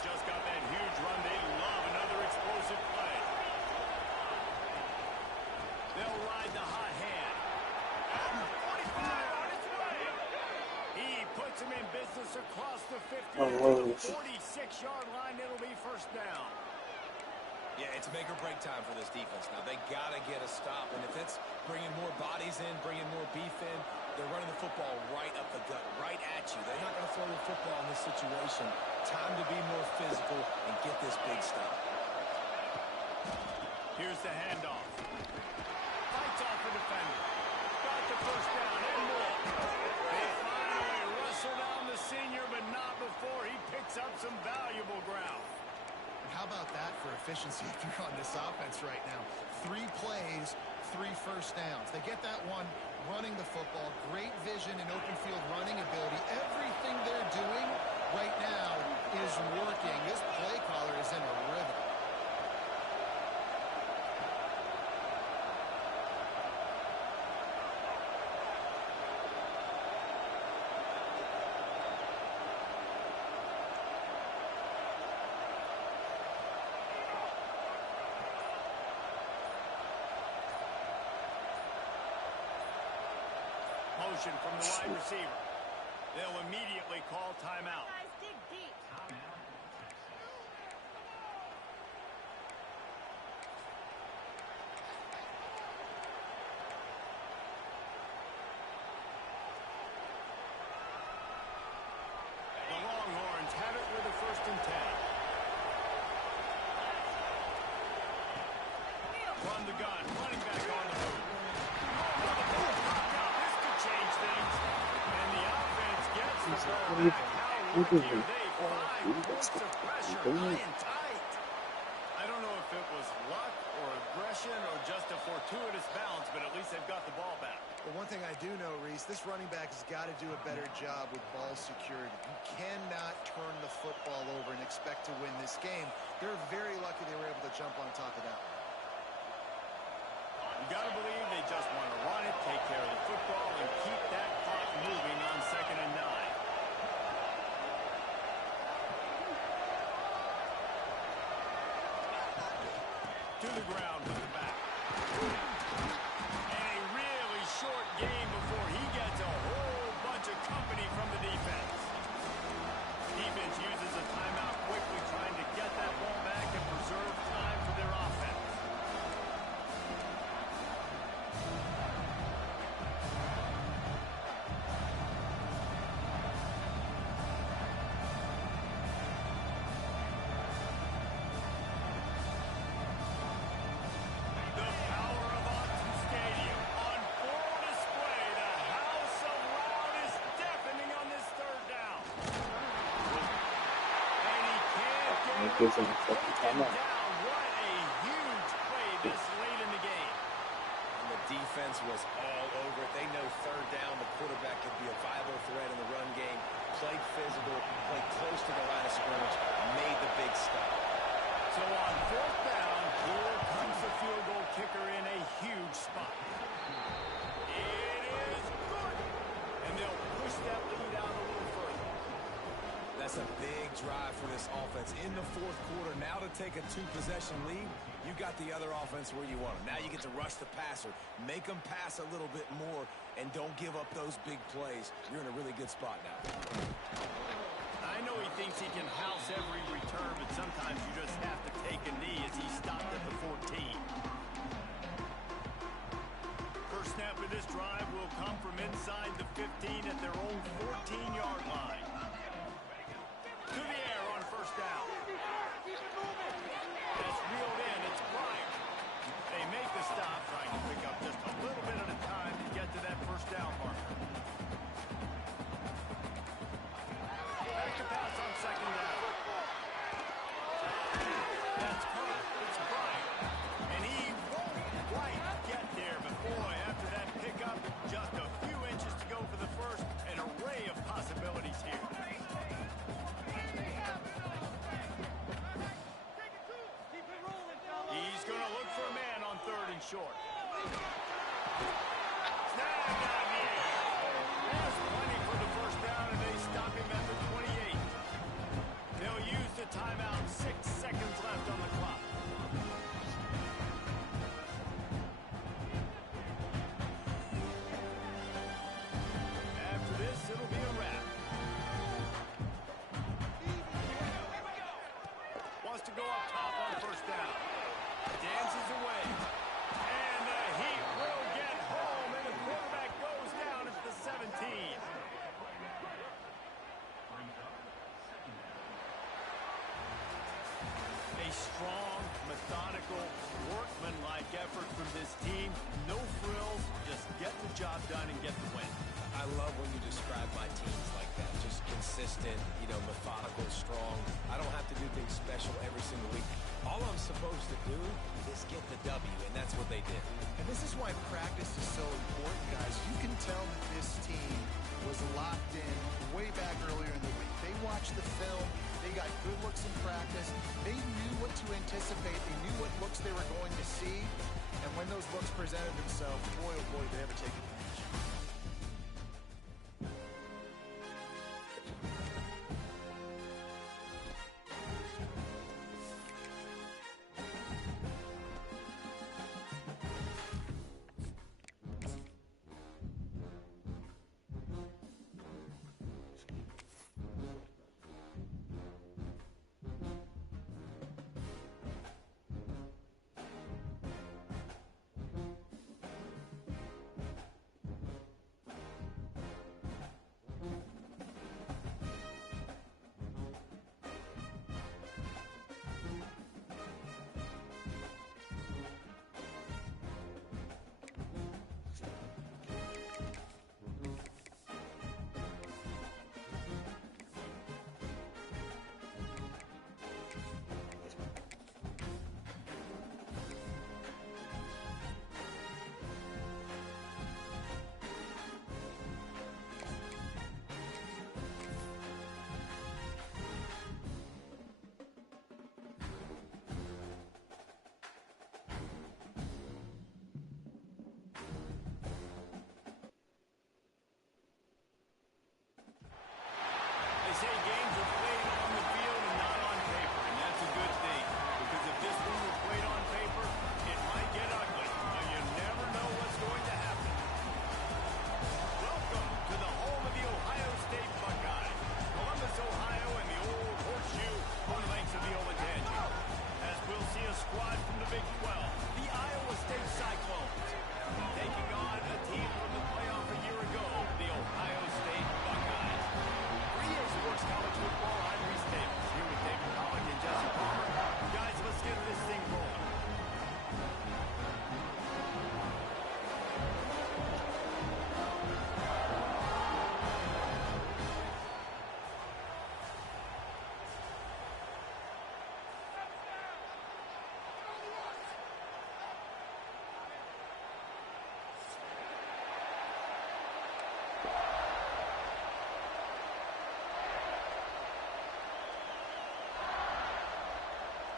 Just got that huge run. They love another explosive play. They'll ride the hot hand. 45 on its way. He puts him in business across the 50 to the 46-yard line. It'll be first down. Yeah, it's make or break time for this defense. Now, they got to get a stop. And if it's bringing more bodies in, bringing more beef in, they're running the football right up the gut, right at you. They're not going to throw the football in this situation. Time to be more physical and get this big stop. Here's the handoff. Fights off the defender. Got the first down and more. They finally wrestle down the senior, but not before he picks up some valuable ground. How about that for efficiency through on this offense right now? 3 plays, 3 first downs. They get that one running the football. Great vision and open field running ability. Everything they're doing right now is working. This play caller is in a rhythm. Motion from the wide receiver. They'll immediately call timeout. Guys, dig deep. The Longhorns have it with a 1st and 10. Run the gun, running back on the move. This could change things. And the offense gets the ball back. How lucky are they? 5 points of pressure, high and tight. I don't know if it was luck or aggression or just a fortuitous bounce, but at least they've got the ball back. But one thing I do know, Reese, this running back has got to do a better job with ball security. You cannot turn the football over and expect to win this game. They're very lucky they were able to jump on top of that one. You got to believe they just want to run it, take care of the football, and keep that clock moving on 2nd and 9. To the ground with the back. And a really short game before he gets a whole bunch of company from the defense. Defense uses a timeout quickly, trying to get that ball back and preserve time for their offense. Gives them a second timeout. What a huge play this late in the game. And the defense was all over it. They know 3rd down, the quarterback could be a viable threat in the run game. Played physical, played close to the line of scrimmage, made the big stop. So on 4th down, here comes the field goal kicker in a huge spot. It is good. And they'll push that lead out a little further. That's a big drive for this offense in the 4th quarter. Now to take a 2-possession lead, you got the other offense where you want them. Now you get to rush the passer, make them pass a little bit more, and don't give up those big plays. You're in a really good spot now. I know he thinks he can house every return, but sometimes you just have to take a knee as he stopped at the 14. First snap of this drive will come from inside the 15 at their own 14-yard line. To the air on 1st down. That's reeled in. It's Bryant. They make the stop, trying to pick up just a little bit at a time to get to that 1st down marker. Back to pass on 2nd down. That's caught. It's Bryant. And he won't quite get there. But boy, after that pickup, just a few inches to go for the first. An array of possibilities here. He's going to look for a man on 3rd and short. Snag down the air. There's plenty for the 1st down, and they stop him at the 28. They'll use the timeout. 6 seconds left on the clock. After this, it'll be a wrap. Wants to go up top on 1st down. Dances away. And the Heat will get home, and the quarterback goes down at the 17. strong, methodical, workmanlike effort from this team. No frills, just get the job done and get the win. I love when you describe my teams like that. Just consistent, methodical, strong. I don't have to do things special every single week. All I'm supposed to do is get the W, and that's what they did. And this is why practice is so important, guys. You can tell that this team was locked in way back earlier in the week. They watched the film. They got good looks in practice. They knew what to anticipate. They knew what looks they were going to see. And when those looks presented themselves, boy, oh boy, did they ever take advantage. They say games are played on the field and not on paper, and that's a good thing. Because if this one were played on paper, it might get ugly. And you never know what's going to happen. Welcome to the home of the Ohio State Buckeyes. Columbus, Ohio, and the old horseshoe on the banks of the Olentangy. As we'll see a squad from the Big 12, the Iowa State Cyclones, taking on a team from the playoff a year ago, the Ohio State Buckeyes. Sports College Football, I'm Reese Davis, here with David Pollock and Jesse Palmer. Guys, let's get this thing rolling.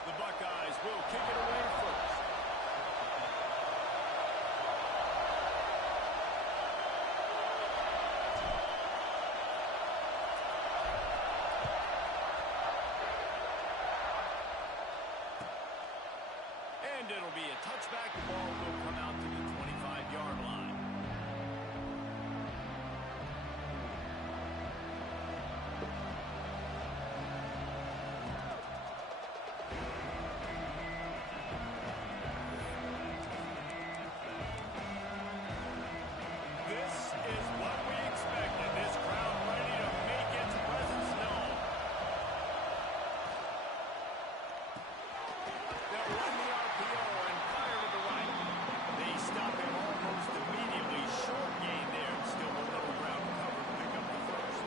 The Buckeyes will kick it away first. And it'll be a touchback. The ball will come out to the 25-yard line. This is what we expected. This crowd ready to make its presence known. They'll run the RPO and fire to the right. They stop him almost immediately. Short gain there. Still a little ground cover to pick up the first.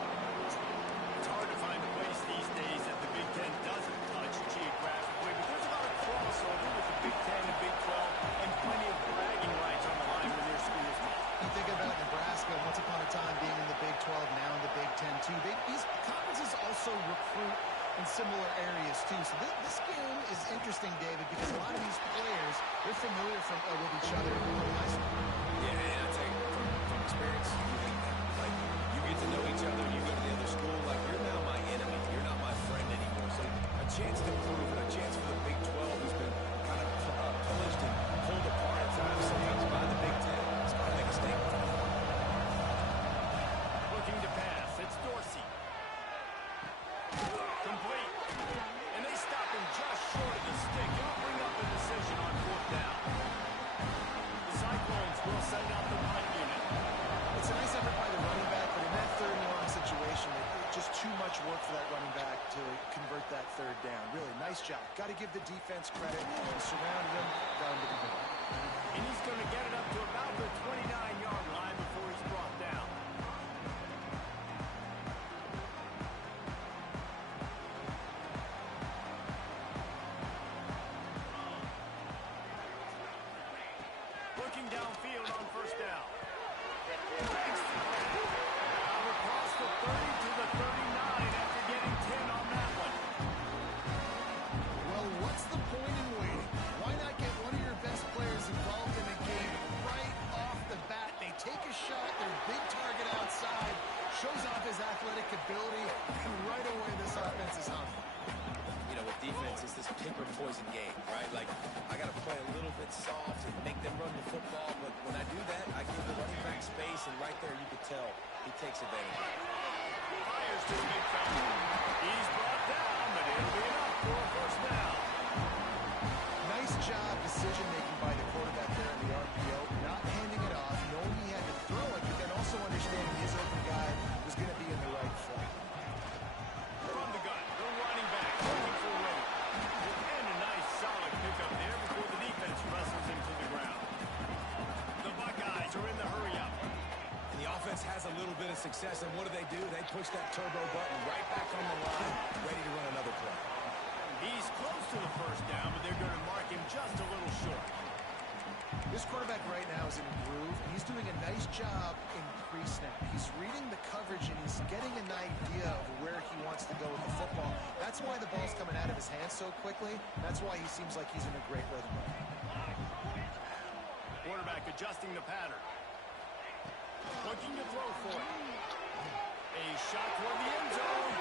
It's hard to find a place these days that the Big Ten doesn't touch geographically, but there's a lot of crossover with the Big Ten and Big 12 and plenty of bragging rights on the line when their schools meet. You think about Nebraska, once upon a time being in the Big 12, now in the Big 10 too. These conferences also recruit in similar areas too. So this game is interesting, David, because a lot of these players, they're familiar with each other in high school. Yeah, and I tell you, from experience, you get to know each other, you go to the other school, you're now my enemy. You're not my friend anymore. So a chance to prove and a chance for the Big 12 who's been kind of pillaged and pulled apart at times sometimes by the Big 10. It's got to make a statement. Looking to pass. It's Dorsey. Complete. And they stop him just short of the stick. It'll bring up a decision on fourth down. The Cyclones will send out the punt unit. It's a nice effort by the running back, but in that third and long situation, it's just too much work for that running back to convert that third down. Really, nice nice job. Got to give the defense credit. And surrounded him down to the goal. And he's going to get it up to about the 29-yard line before he's brought down. Looking downfield on first down. Now across the 30 to the 39 after getting 10 on that one. Well, what's the point in waiting? Why not get one of your best players involved in the game right off the bat? They take a shot, their big target outside, shows off his athletic ability, and right away this offense is hungry. You know, with defense, it's this pick or poison game, right? Like, I got to play a little bit soft and make them run the football, but when I do that, I give the running back space, and right there you can tell he takes advantage of it. Fires to the midfield. He's brought down, but it'll be enough for a first down. Nice job decision-making by the quarterback there in the RPO, not handing it off, knowing he had to throw it, but then also understanding his open guy was going to be in the right flat. From the gun, the running back looking for room. And a nice solid pickup there before the defense wrestles him to the ground. The Buckeyes are in the hurry-up. And the offense has a little bit of success, and what do? They push that turbo button right back on the line, ready to run another play. He's close to the first down, but they're going to mark him just a little short. This quarterback right now is in a groove, and he's doing a nice job in pre-snap. He's reading the coverage, and he's getting an idea of where he wants to go with the football. That's why the ball's coming out of his hands so quickly. That's why he seems like he's in a great rhythm right now. Quarterback adjusting the pattern. Looking to throw for it. A shot toward the end zone.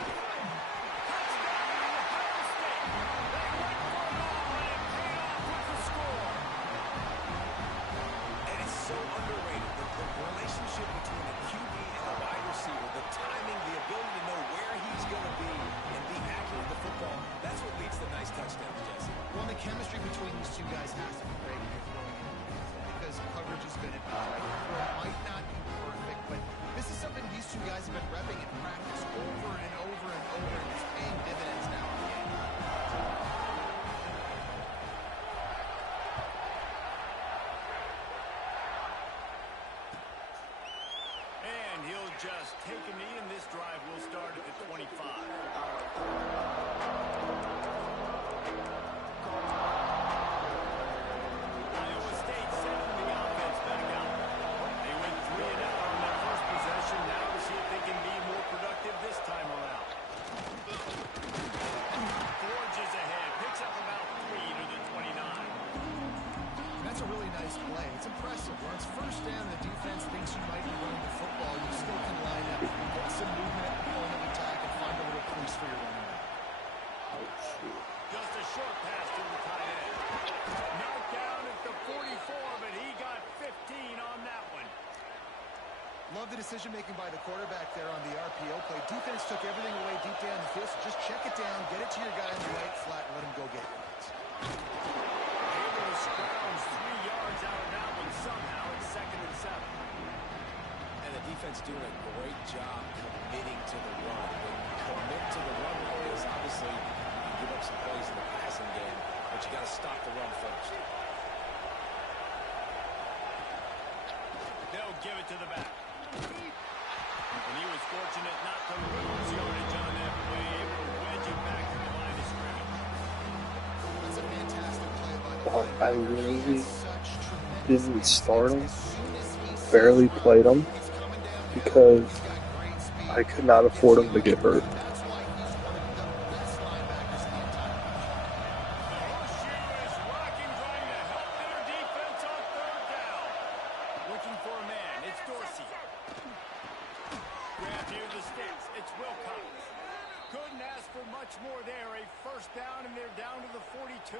Touchdown, Ohio State. They went for it all, and it paid off with the score. And it's so underrated. The relationship between a QB and a wide receiver, the timing, the ability to know where he's going to be and be accurate with the football, that's what leads to nice touchdowns, Jesse. Well, the chemistry between these two guys has to be great when you're throwing in because coverage is going to be right. It might not be perfect, but this is something these two guys have been repping in practice over and over and over, and it's paying dividends now in the game. And he'll just take a knee, and this drive will start at the 25. Iowa State sending the offense back out. They went 3 and out on their first possession. Now to see if they can be more productive this time around. Forges ahead, picks up about 3 to the 29. That's a really nice play. It's impressive. When it's first down, the defense thinks you might be running the football. You still can line up, get some movement at the point of attack, and find a little crease for your running back. Just a short pass to the tight end. Knocked down at the 44, but he got 15 on that one. Love the decision-making by the quarterback there on the RPO play. Defense took everything away deep down the field, so just check it down, get it to your guy in the right flat, and let him go get yards. Able to scrounge 3 yards out of that one somehow. It's 2nd and 7. And the defense doing a great job committing to the run. When you commit to the run plays, obviously you give up some plays in the passing game, but you got to stop the run first. They'll give it to the back. And he was fortunate not to lose yardage on that play. Able to wedge it back to the line of scrimmage. That's a fantastic play by the Oh, I quarterback. really Such tremendous didn't start him, as soon as he sees barely played him, he's coming downhill, because he's got great speed. I could not afford him to get hurt. That's why he's one of the best linebackers in the entire country. The horseshoe is rocking, trying to help their defense on 3rd down. Looking for a man. It's Dorsey. Grab near the sticks. It's Wilcox. Couldn't ask for much more there. A first down, and they're down to the 42.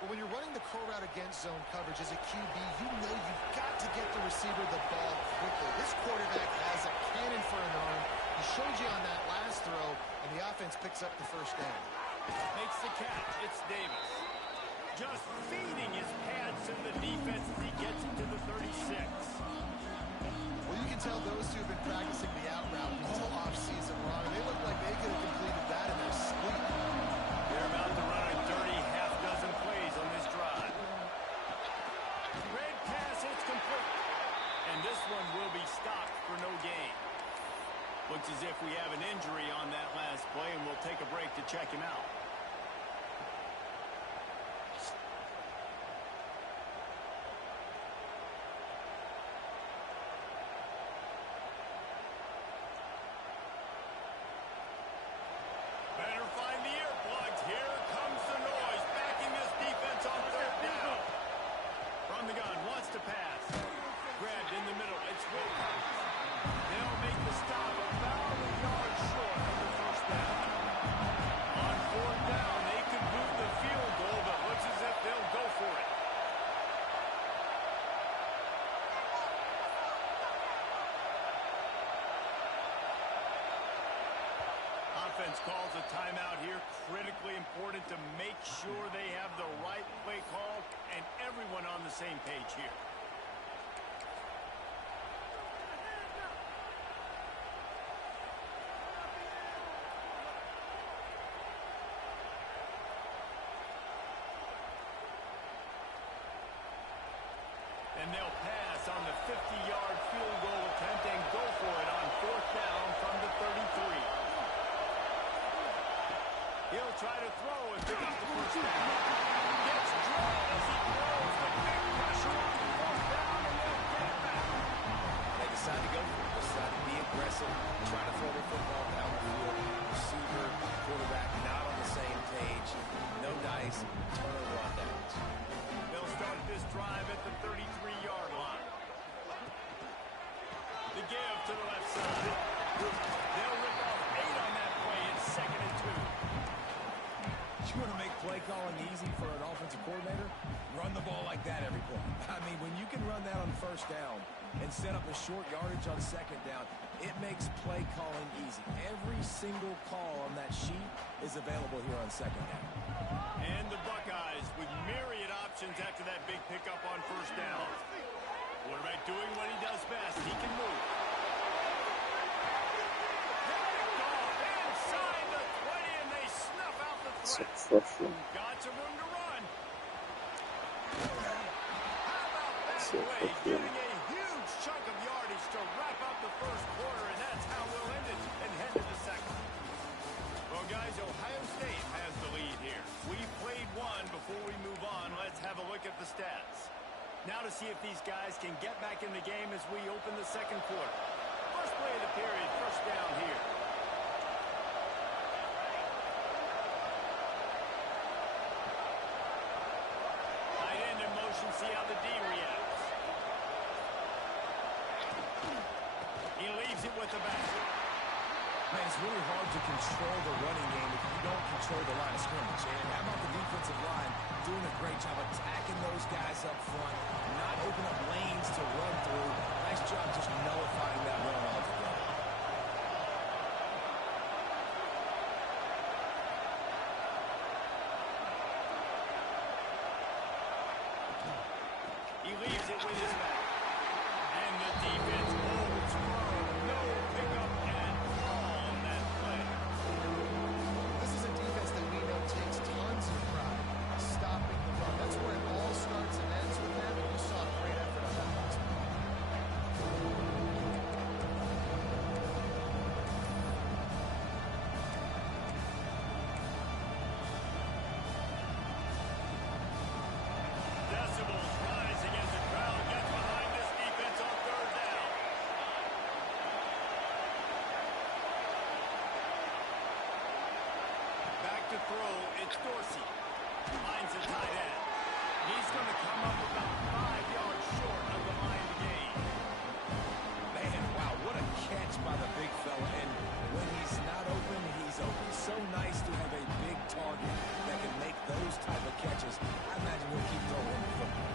But when you're running the curl route against zone coverage as a QB, you know you've got to get the receiver the ball quickly. This quarterback has a cannon for an arm. He showed you on that last throw, and the offense picks up the first down. Makes the catch. It's Davis. Just feeding his pads to the defense as he gets it to the 36. Well, you can tell those two have been practicing the out route until off-season, Ron. They look like they could have completed that in their sleep. Yeah, calls a timeout here. Critically important to make sure they have the right play call and everyone on the same page here. And they'll pass on the 50-yard field goal attempt and go for it on 4th down from the 33. He'll try to throw and pick up the first down. Gets drilled as he throws. The big pressure on the 4th down, and they'll get it back. They decide to go for it. Decide to be aggressive, try to throw the football down the field. Receiver, quarterback not on the same page. No dice, turnover on downs. They'll start this drive at the 33-yard line. The give to the left side. They'll rip off 8 on that play. It's 2nd and 2. You want to make play calling easy for an offensive coordinator? Run the ball like that every play. I mean, when you can run that on 1st down and set up a short yardage on 2nd down, it makes play calling easy. Every single call on that sheet is available here on 2nd down. And the Buckeyes with myriad options after that big pickup on 1st down. Quarterback doing what he does best. He can move. Inside the 20, and they snuff out the threat. Got some room to run. How about that play? Giving a huge chunk of yardage to wrap up the 1st quarter, and that's how we'll end it and head to the 2nd. Well, guys, Ohio State has the lead here. We played one. Before we move on, let's have a look at the stats. Now to see if these guys can get back in the game as we open the 2nd quarter. First play of the period, 1st down here. Tight end in motion, see how the D reacts. He leaves it with the back. Man, it's really hard to control the running game if you don't control the line of scrimmage. And how about the defensive line doing a great job attacking those guys up front, not open up lanes to run through. Nice job just nullifying that run altogether. He leaves it with his back. And the defense holds firm. No pickup and on that play. This is a defense that we know takes tons of pride stopping the run. That's where it all starts and ends with them, and you saw a great effort on that last one. Decibels rising as the crowd gets behind this defense on 3rd down. Back to throw, it's Dorsey. Finds a tight end. He's going to come up about 5 yards short of the line to gain. Man, wow, what a catch by the big fella. And when he's not open, he's open. So nice to have a big target that can make those type of catches. I imagine he'll keep throwing the football.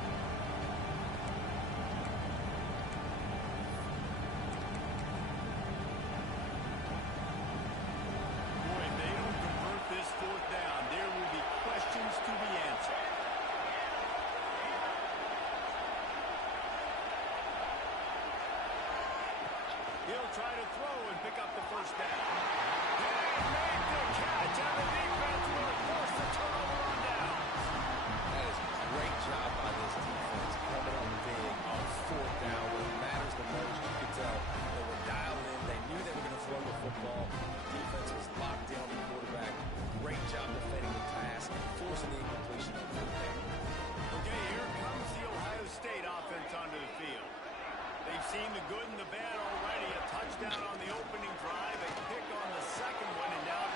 Boy, if they don't convert this 4th down, there will be questions to be answered. He'll try to throw and pick up the 1st down. They made the catch, and the defense will force the turnover on down. That is a great job by this defense coming up big on 4th down when it matters the most. You could tell they were dialed in. They knew they were going to throw the football. Defense was locked down the quarterback. Great job defending the pass and forcing the incompletion on 4th down. Okay, here comes the Ohio State offense onto the field. They've seen the good and the bad already. A touchdown on the opening drive, a pick on the 2nd one, and now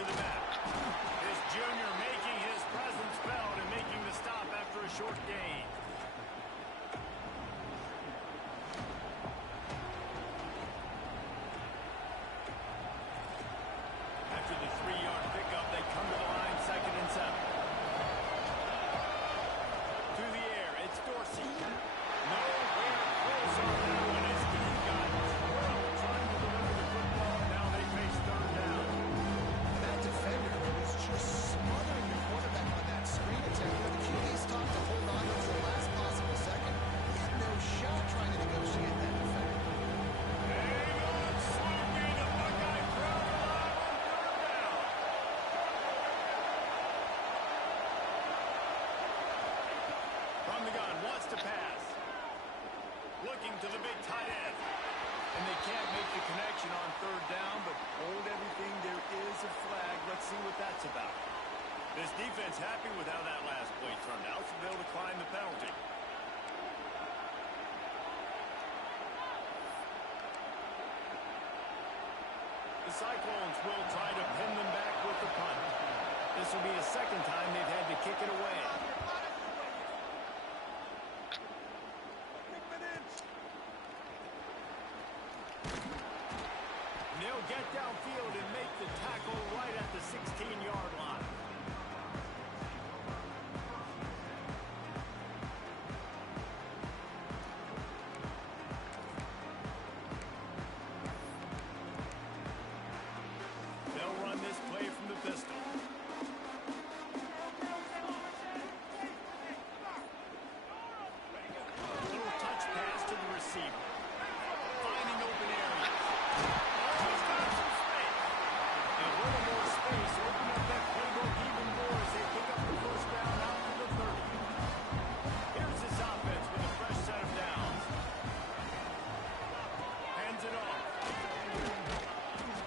to the mat. This junior making his presence felt and making the stop after a short gain. After the 3-yard pickup, they come to the line, 2nd and 7. To the air, it's Dorsey. Nowhere close on that one as he got twirled trying to deliver the football. Now they face 3rd down. That defender was just smothering the quarterback on that screen attempt. But the QB stopped to hold on until the last possible second. He had no shot trying to negotiate that defender. Hang on, Sloopy, the Buckeye crowd alive on 3rd down. From the gun, wants to pass. Looking to the big tight end. And they can't make the connection on 3rd down, but hold everything, there is a flag. Let's see what that's about. This defense happy with how that last play turned out, so they'll decline the penalty. The Cyclones will try to pin them back with the punt. This will be the 2nd time they've had to kick it away. They'll get downfield and make the tackle right at the 16-yard line. They'll run this play from the pistol. A little touch pass to the receiver. Finding open areas. He's got some space. And a little more space. Open up that playbook even more as they pick up the 1st down out to the 30. Here's this offense with a fresh set of downs. Hands it off.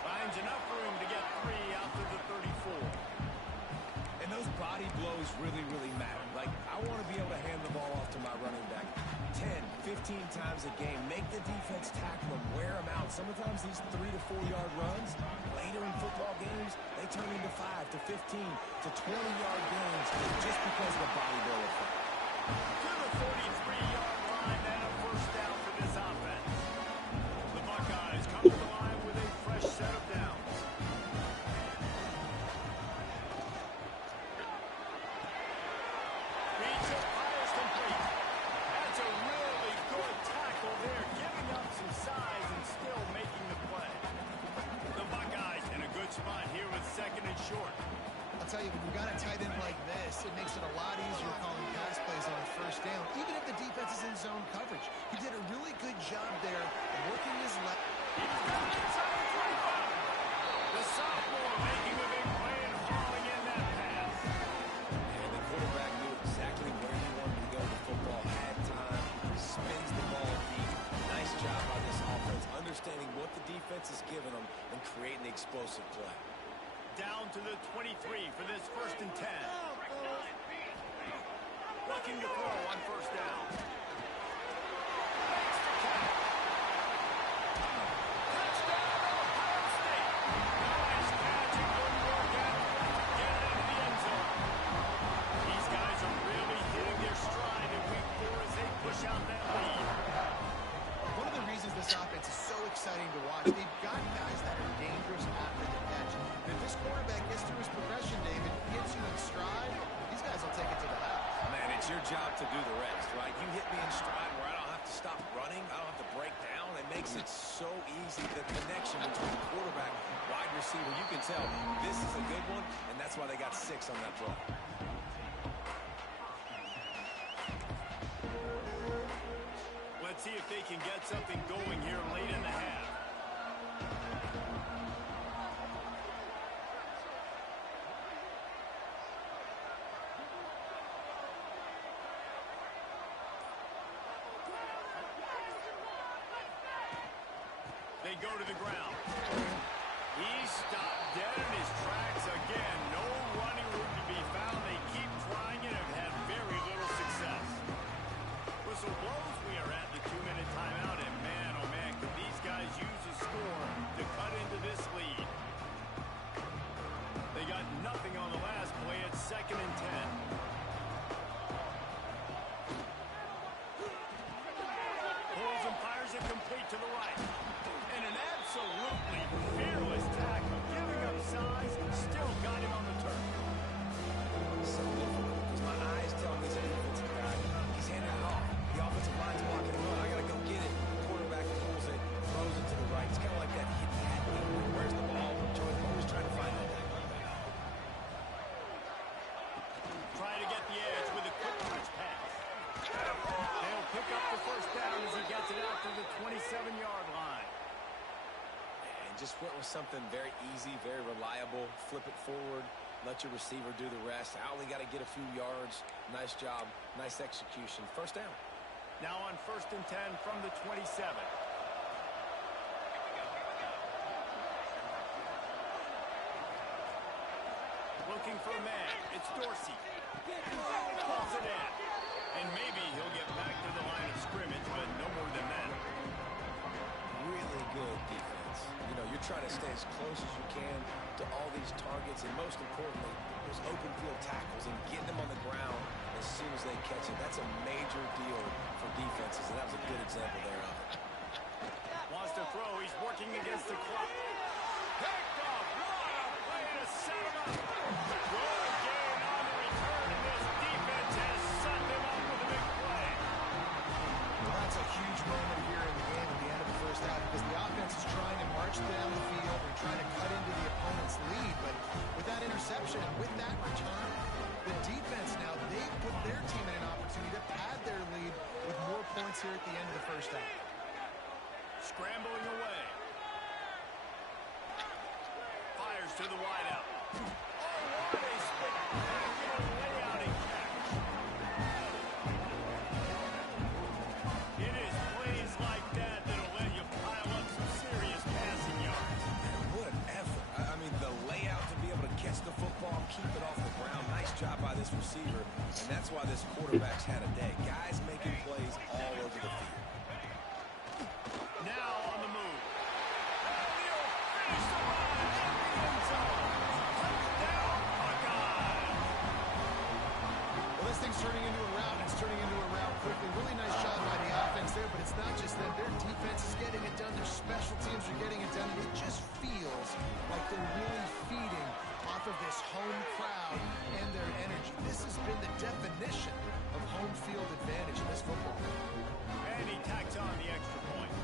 Finds enough room to get 3 out to the 34. And those body blows really, really matter. Like, I want to be able to hand the ball off to my running back 10, 15 times a game. Make the defense tackle them, wear them out. Sometimes these 3 to 4 yard runs, later in football games, they turn into 5 to 15 to 20-yard gains just because of the body blow effect. To the 43-yard line and a 1st down for this offense. The Buckeyes come to the line with a fresh set of downs. Reads it, fires complete. That's a really good tackle there, giving up some size and still making the play. The Buckeyes in a good spot here with 2nd and short. I'll tell you, when you've got a tight end like this, it makes it a lot easier calling pass plays on 1st down, even if the defense is in zone coverage. He did a really good job there working his left. He's got it inside the 25. The sophomore making a big play and hauling in that pass. And the quarterback knew exactly where he wanted to go with the football. Had time, spins the ball deep. Nice job by this offense, understanding what the defense is giving them and creating the explosive play. Down to the 23 for this 1st and 10. Looking to throw on 1st down. Makes the catch. Touchdown, Ohio State. Nice catch and good work after that to get it into the end zone. These guys are really hitting their stride in week 4 as they push out that lead. One of the reasons this offense is so exciting to watch, they've got guys that are dangerous after the catch. If this quarterback gets through his progression, David, gets you in stride, these guys will take it to the house. Man, it's your job to do the rest, right? You hit me in stride where I don't have to stop running. I don't have to break down. It makes it so easy. The connection between quarterback, wide receiver, you can tell this is a good one, and that's why they got 6 on that play. Let's see if they can get something going here late in the half. They go to the ground. He stopped dead in his tracks again. No running room to be found. They keep trying it and have very little success. Whistle blows. We are at the 2-minute timeout, and man, oh man, could these guys use a score to cut into this lead. 27-yard line. And just went with something very easy, very reliable. Flip it forward. Let your receiver do the rest. I only got to get a few yards. Nice job. Nice execution. First down. Now on 1st and 10 from the 27. Looking for a man. It's Dorsey. Pulls it in. And maybe he'll get back to the line of scrimmage, but no more than that. Really good defense. You know, you're trying to stay as close as you can to all these targets, and most importantly, those open field tackles and getting them on the ground as soon as they catch it. That's a major deal for defenses, and that was a good example there of it. Wants to throw. He's working against the clock. Picked off. What a way to set him up. Good gain on the return, and this defense has set them up with a big play. Well, that's a huge moment here in the game at the end of the first half because the offense is trying to march down the field and trying to cut into the opponent's lead. But with that interception and with that return, the defense now, they put their team in an opportunity to pad their lead with more points here at the end of the first half. Scrambling away. Fires to the wideout. Oh, what a spectacular layout and catch. It is plays like that that'll let you pile up some serious passing yards. And what an effort. I mean, the layout to be able to catch the football, keep it off the ground. Nice job by this receiver, and that's why this quarterback's had a day. Guys making plays all over the field. Now on the move. And he'll finish the run in the end zone. Touchdown, Buckeyes. Well, this thing's turning into a rout. It's turning into a rout quickly. Really nice job by the offense there, but it's not just them. Their defense is getting it done. Their special teams are getting it done. And it just feels like they're really feeding off of this home crowd and their energy. This has been the definition of home field advantage in this football game. And he tacks on the extra point.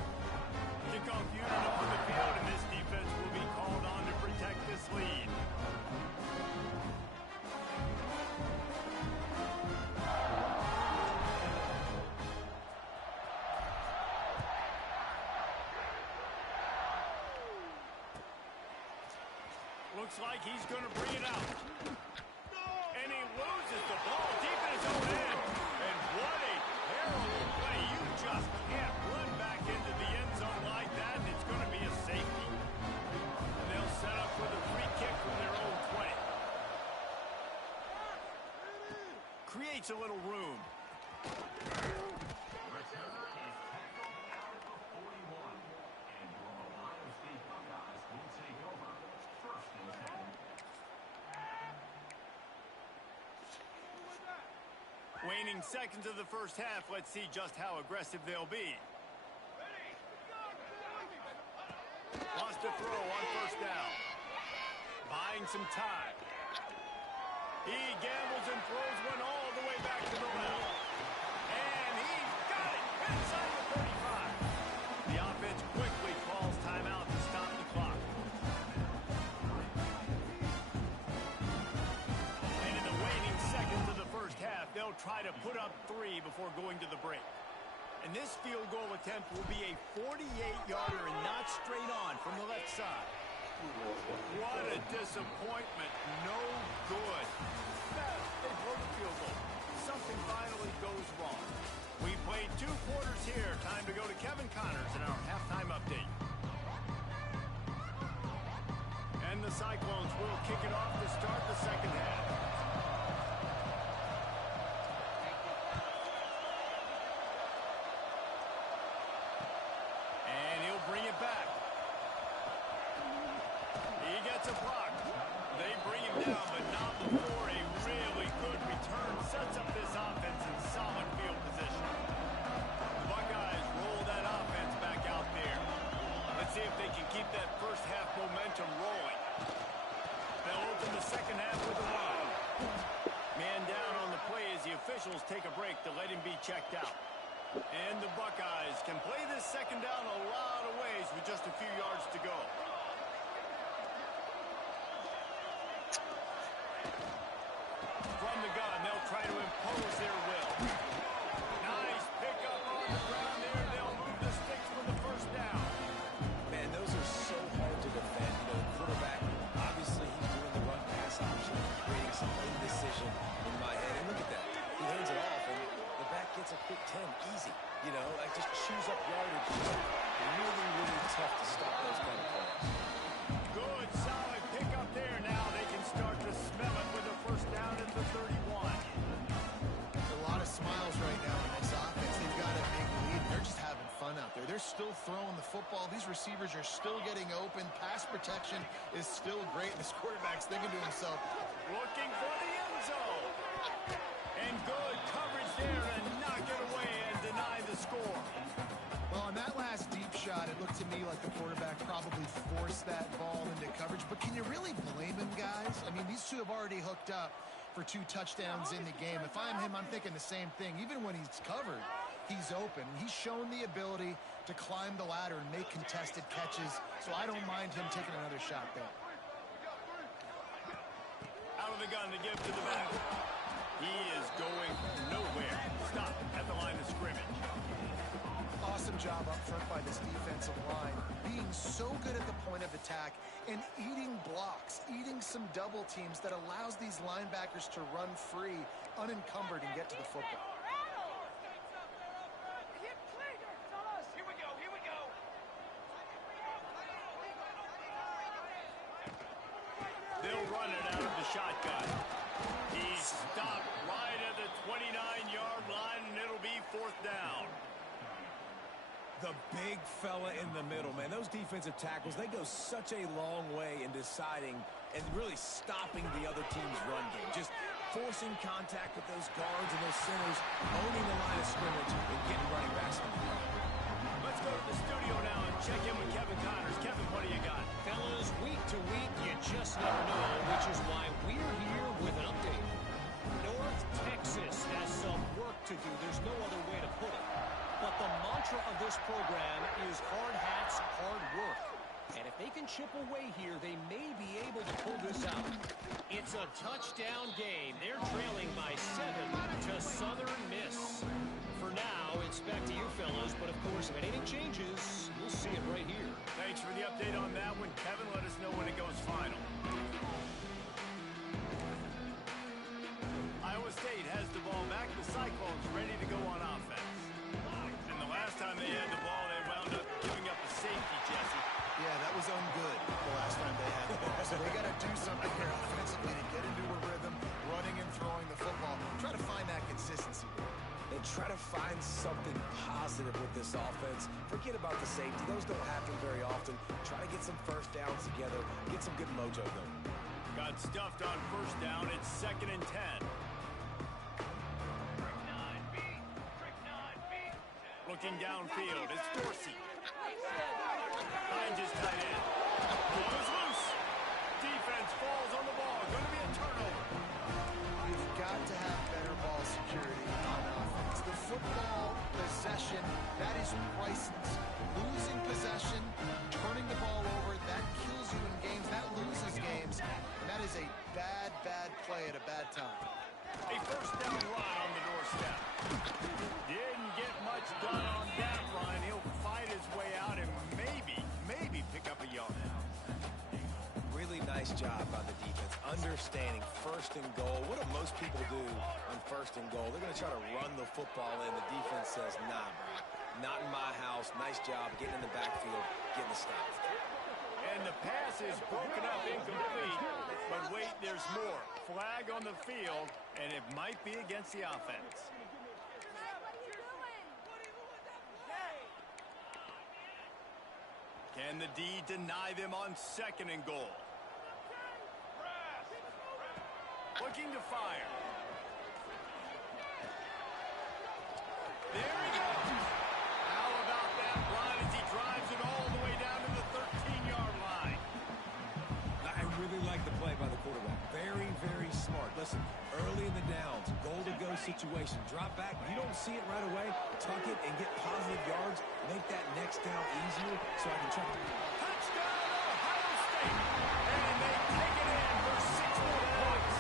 Kickoff unit on the field, and this defense will be called on to protect this lead. Looks like he's going to bring it out. And he loses the ball deep in his own end. And what a terrible play. You just can't run back into the end zone like that, and it's going to be a safety. And they'll set up with a free kick from their own 20. Creates a little room. Waning seconds of the first half. Let's see just how aggressive they'll be. Wants to throw on 1st down. Buying some time. He gambles and throws one all the way back to the left. And he's got it inside the 35. The offense quickly calls timeout to stop the clock. And in the waning seconds of the first half, they'll try to put up 3 before going to the break. And this field goal attempt will be a 48-yarder and not straight on from the left side. What a disappointment. No good. They blow the field goal. Something finally goes wrong. We played 2 quarters here. Time to go to Kevin Connors in our halftime update. And the Cyclones will kick it off to start the second half. And he'll bring it back. He gets a block. They bring him down, but not before a really good return sets up this offense in solid field position. The Buckeyes roll that offense back out there. Let's see if they can keep that first half momentum rolling. They'll open the second half with a run. Man down on the play as the officials take a break to let him be checked out. And the Buckeyes can play this second down a lot of ways with just a few yards to go. From the gun, they'll try to impose their will. Nice pickup on the ground there. They'll move the sticks from the use up yardage. Really, really tough to stop those kind of plays. Good, solid pickup there. Now they can start to smell it with a first down at the 31. A lot of smiles right now in this offense. They've got a big lead. They're just having fun out there. They're still throwing the football. These receivers are still getting open. Pass protection is still great. This quarterback's thinking to himself, Looking for the end zone. And good coverage there and knock it away and deny the score. well, on that last deep shot, it looked to me like the quarterback probably forced that ball into coverage. But can you really blame him, guys? I mean, these two have already hooked up for 2 touchdowns in the game. If I'm him, I'm thinking the same thing. Even when he's covered, he's open. He's shown the ability to climb the ladder and make contested catches, so I don't mind him taking another shot there. Out of the gun to give to the back. He is going nowhere. Stop at the line of scrimmage. Awesome job up front by this defensive line, being so good at the point of attack and eating blocks, eating some double teams that allows these linebackers to run free, unencumbered, and get to the football. They'll run it out of the shotgun. He's stopped right at the 29-yard line, and it'll be fourth down. The big fella in the middle, man. Those defensive tackles, they go such a long way in deciding and really stopping the other team's run game. Just forcing contact with those guards and those centers, owning the line of scrimmage, and getting running backs on the ground. Let's go to the studio now and check in with Kevin Connors. Kevin, what do you got? Fellas, week to week, you just never know, which is why we're here with an update. North Texas has some work to do. There's no other way to put it. But the mantra of this program is hard hats, hard work. And if they can chip away here, they may be able to pull this out. It's a touchdown game. They're trailing by 7 to Southern Miss. For now, it's back to you fellas, but of course, if anything changes, we'll see it right here. Thanks for the update on that one. Kevin, let us know when it goes final. Iowa State has the ball back. The Cyclones ready to go on offense. And the last time they had the ball, they wound up giving up a safety, Jesse. Yeah, that was ungood the last time they had the ball. So they got to do something here offensively to get into a rhythm, running and throwing the football. Try to find that consistency. And try to find something positive with this offense. Forget about the safety. Those don't happen very often. Try to get some first downs together. Get some good mojo going. Got stuffed on first down. It's 2nd and 10. Looking downfield, it's Dorsey. Finds his tight end. Ball is loose. Defense falls on the ball. Going to be a turnover. You've got to have better ball security on offense. The football possession, that is priceless. Losing possession, turning the ball over, that kills you in games. That loses games. And that is a bad, bad play at a bad time. A first down run on the doorstep. Didn't get much done on that run. He'll fight his way out and maybe pick up a yard. Really nice job by the defense. Understanding first and goal. What do most people do on first and goal? They're going to try to run the football in. The defense says, nah, bro. Not in my house. Nice job getting in the backfield, getting the stop. And the pass is broken up, incomplete. But wait, there's more. Flag on the field, and it might be against the offense. Can the D deny them on 2nd and goal? Looking to fire. There he goes. How about that run as he drives it all the way down to the 13-yard line? I really like the play by the quarterback. Very, very smart. Listen, early in the downs, goal-to-go situation. Drop back. You don't see it right away. Tuck it and get positive yards. Make that next down easier so I can try to... Touchdown, Ohio State! And they take it in for 6 more points.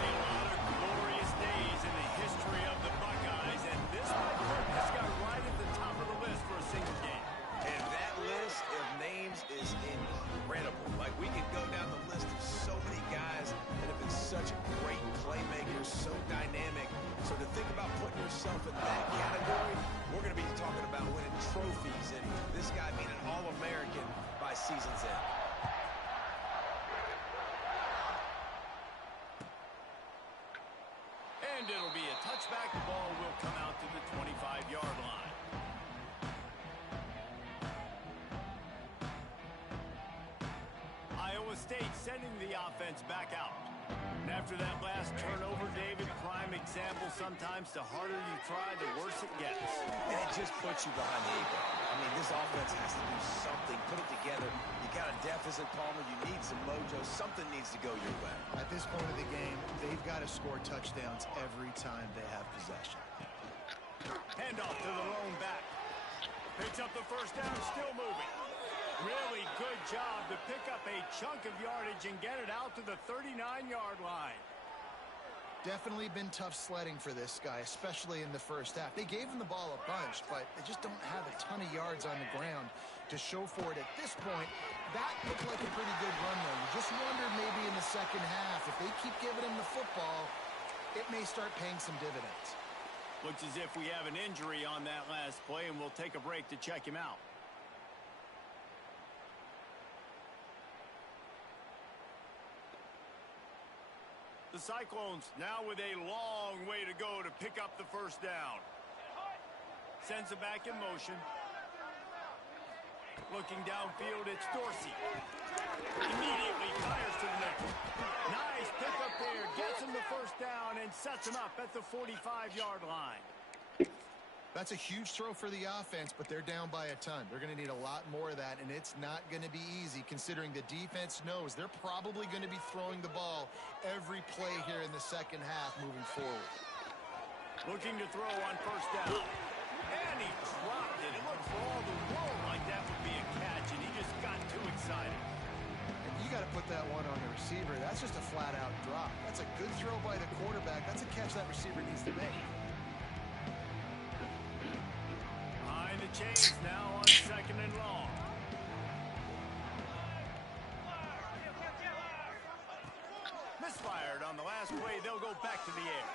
A lot of glorious days in the history of the Buckeyes, and this one has got right at the top of the list for a single game. And that list of names is incredible. Like, we could go down the list of so many guys that have been such great playmakers, so dynamic. So to think about putting yourself in that category, we're going to be trophies, and this guy being an All-American by season's end. And it'll be a touchback. The ball will come out to the 25-yard line. Iowa State sending the offense back out. And after that last turnover, David, prime example, sometimes the harder you try, the worse it gets. And it just puts you behind the eight ball. I mean, this offense has to do something, put it together. You got a deficit, Palmer. You need some mojo. Something needs to go your way. At this point of the game, they've got to score touchdowns every time they have possession. Handoff to the lone back. Picks up the first down, still moving. Really good job to pick up a chunk of yardage and get it out to the 39-yard line. Definitely been tough sledding for this guy, especially in the first half. They gave him the ball a bunch, but they just don't have a ton of yards on the ground to show for it at this point. That looked like a pretty good run, though. You just wondered maybe in the second half, if they keep giving him the football, it may start paying some dividends. Looks as if we have an injury on that last play, and we'll take a break to check him out. The Cyclones now with a long way to go to pick up the first down. Sends it back in motion. Looking downfield, it's Dorsey. Immediately fires to the middle. Nice pickup there. Gets him the first down and sets him up at the 45-yard line. That's a huge throw for the offense, but they're down by a ton. They're going to need a lot more of that, and it's not going to be easy considering the defense knows they're probably going to be throwing the ball every play here in the second half moving forward. Looking to throw on first down. And he dropped it. It looked for all the world like that would be a catch, and he just got too excited. And you got to put that one on the receiver. That's just a flat-out drop. That's a good throw by the quarterback. That's a catch that receiver needs to make. Behind the chains now on second and long. Misfired on the last play. They'll go back to the air.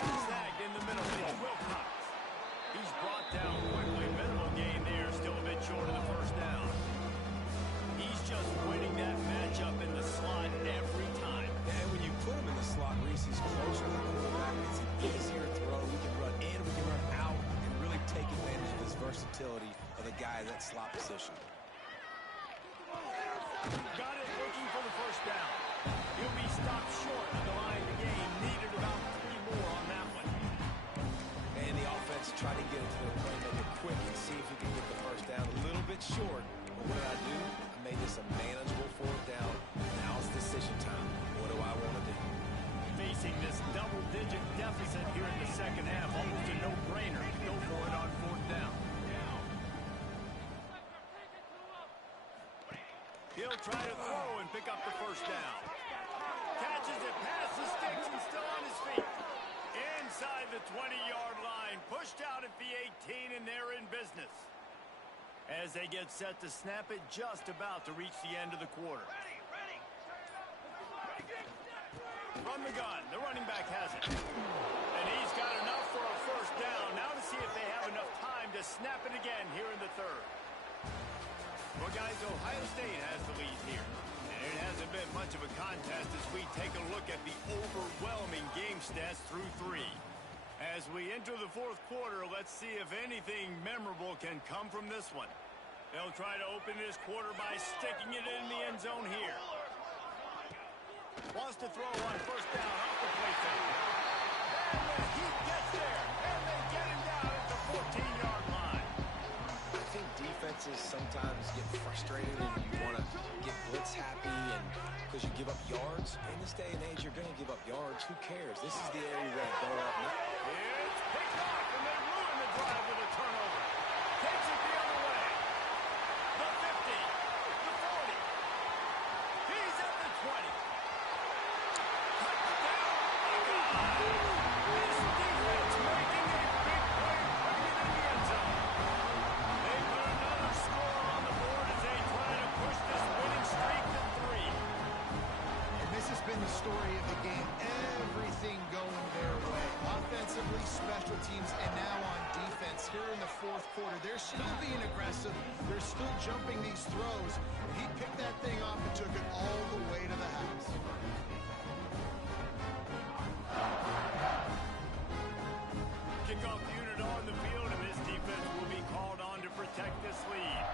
Snagged in the middle. It's Wilcox. He's brought down quickly. Minimal gain there. Still a bit short of the first down. He's just winning that matchup in the slot every time. And when you put him in the slot, Reese, he's closer to the quarterback. It's an easier throw. We can run in, we can run out, and really take advantage of this versatility of the guy in that slot position. Got it, looking for the first down. He'll be stopped short of the line of the game. Needed about 3 more on that one. And the offense tried to get it to their playmaker quick and see if he could get the first down. A little bit short. But what did I do? I made this a manageable fourth down. Now it's decision time. What do I want to do? Facing this double-digit deficit here in the second half, almost a no-brainer to go for it on fourth down. He'll try to throw and pick up the first down. Catches it past the sticks and still on his feet. Inside the 20-yard line, pushed out at the 18, and they're in business. As they get set to snap it, just about to reach the end of the quarter. From the gun, the running back has it. And he's got enough for a first down. Now to see if they have enough time to snap it again here in the third. Well, guys, Ohio State has the lead here. And it hasn't been much of a contest as we take a look at the overwhelming game stats through 3. As we enter the fourth quarter, let's see if anything memorable can come from this one. They'll try to open this quarter by sticking it in the end zone here. Wants to throw on first down off the play fake. And the Heat gets there, and they get him down at the 14-yard line. I think defenses sometimes get frustrated and you want to get blitz happy and because you give up yards. In this day and age, you're going to give up yards. Who cares? This is the area you got to go up. It's picked off, and they ruin the drive with a turnover. Takes it the other way. The 50, the 40. He's at the 20. The story of the game, everything going their way. Offensively, special teams, and now on defense here in the fourth quarter. They're seeing still jumping these throws. He picked that thing off and took it all the way to the house. Kickoff unit on the field, and this defense will be called on to protect this lead.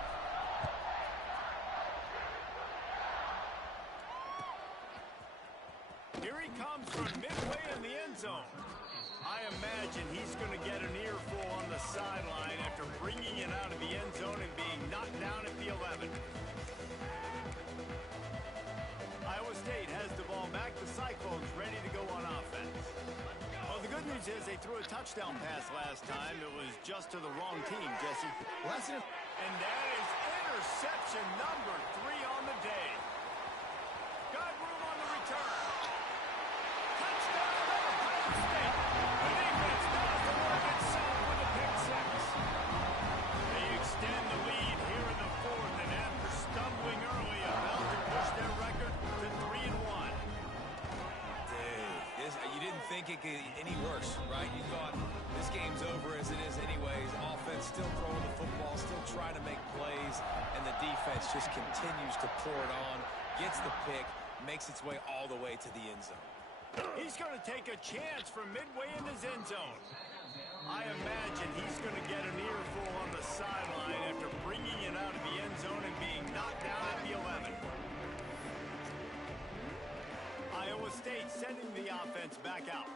Here he comes from midway in the end zone. I imagine he's going to get an earful on the sideline after bringing it out of the end zone and being knocked down at the 11. Iowa State has the ball back. The Cyclones ready to go on offense. Well, the good news is they threw a touchdown pass last time. It was just to the wrong team, Jesse. And that is interception number 3 on the day. Got room on the return. Touchdown, Ohio State. The defense does the work itself with a pick 6. They extend the lead here in the 4th, and after stumbling early, about to push their record to 3-1. You didn't think it could get any worse, right? You thought this game's over as it is anyways. Offense still throwing the football, still trying to make plays, and the defense just continues to pour it on, gets the pick, makes its way all the way to the end zone. He's going to take a chance from midway in his end zone. I imagine he's going to get an earful on the sideline after bringing it out of the end zone and being knocked down at the 11. Iowa State sending the offense back out.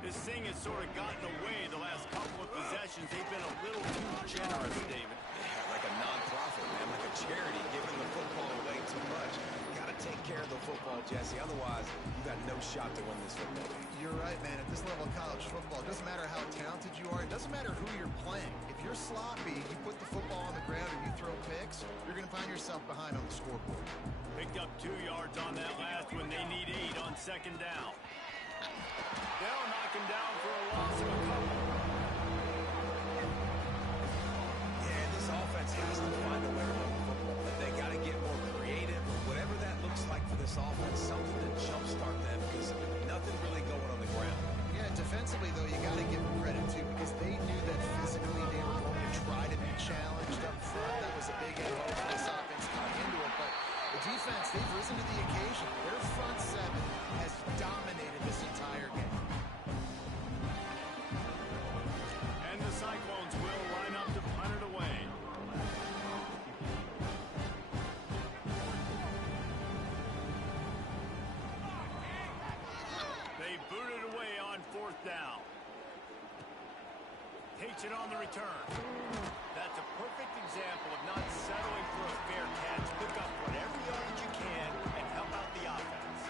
This thing has sort of gotten away the last couple of possessions. They've been a little too generous, David. Yeah, like a non-profit, man, like a charity, giving the football away too much. Got to take care of the football, Jesse. Otherwise, you got no shot to win this football game. You're right, man. At this level of college football, it doesn't matter how talented you are. It doesn't matter who you're playing. If you're sloppy, you put the football on the ground and you throw picks, you're going to find yourself behind on the scoreboard. Picked up 2 yards on that last one. They need 8 on 2nd down. They'll knock him down for a loss of a couple. Yeah, this offense has to find a way to run the football. They got to get more creative. Whatever that looks like for this offense, something to jumpstart them because nothing really going on the ground. Yeah, defensively, though, you got to give them credit, too, because they knew that physically they were going to try to be challenged up front. That was a big MO for this offense coming into it. But the defense, they've risen to the occasion. Their front 7 has dominated this entire game. And the Cyclones will line up to punt it away. They boot it away on 4th down. Takes it on the return. That's a perfect example of not settling for a fair catch. Pick up whatever yardage you can and help out the offense.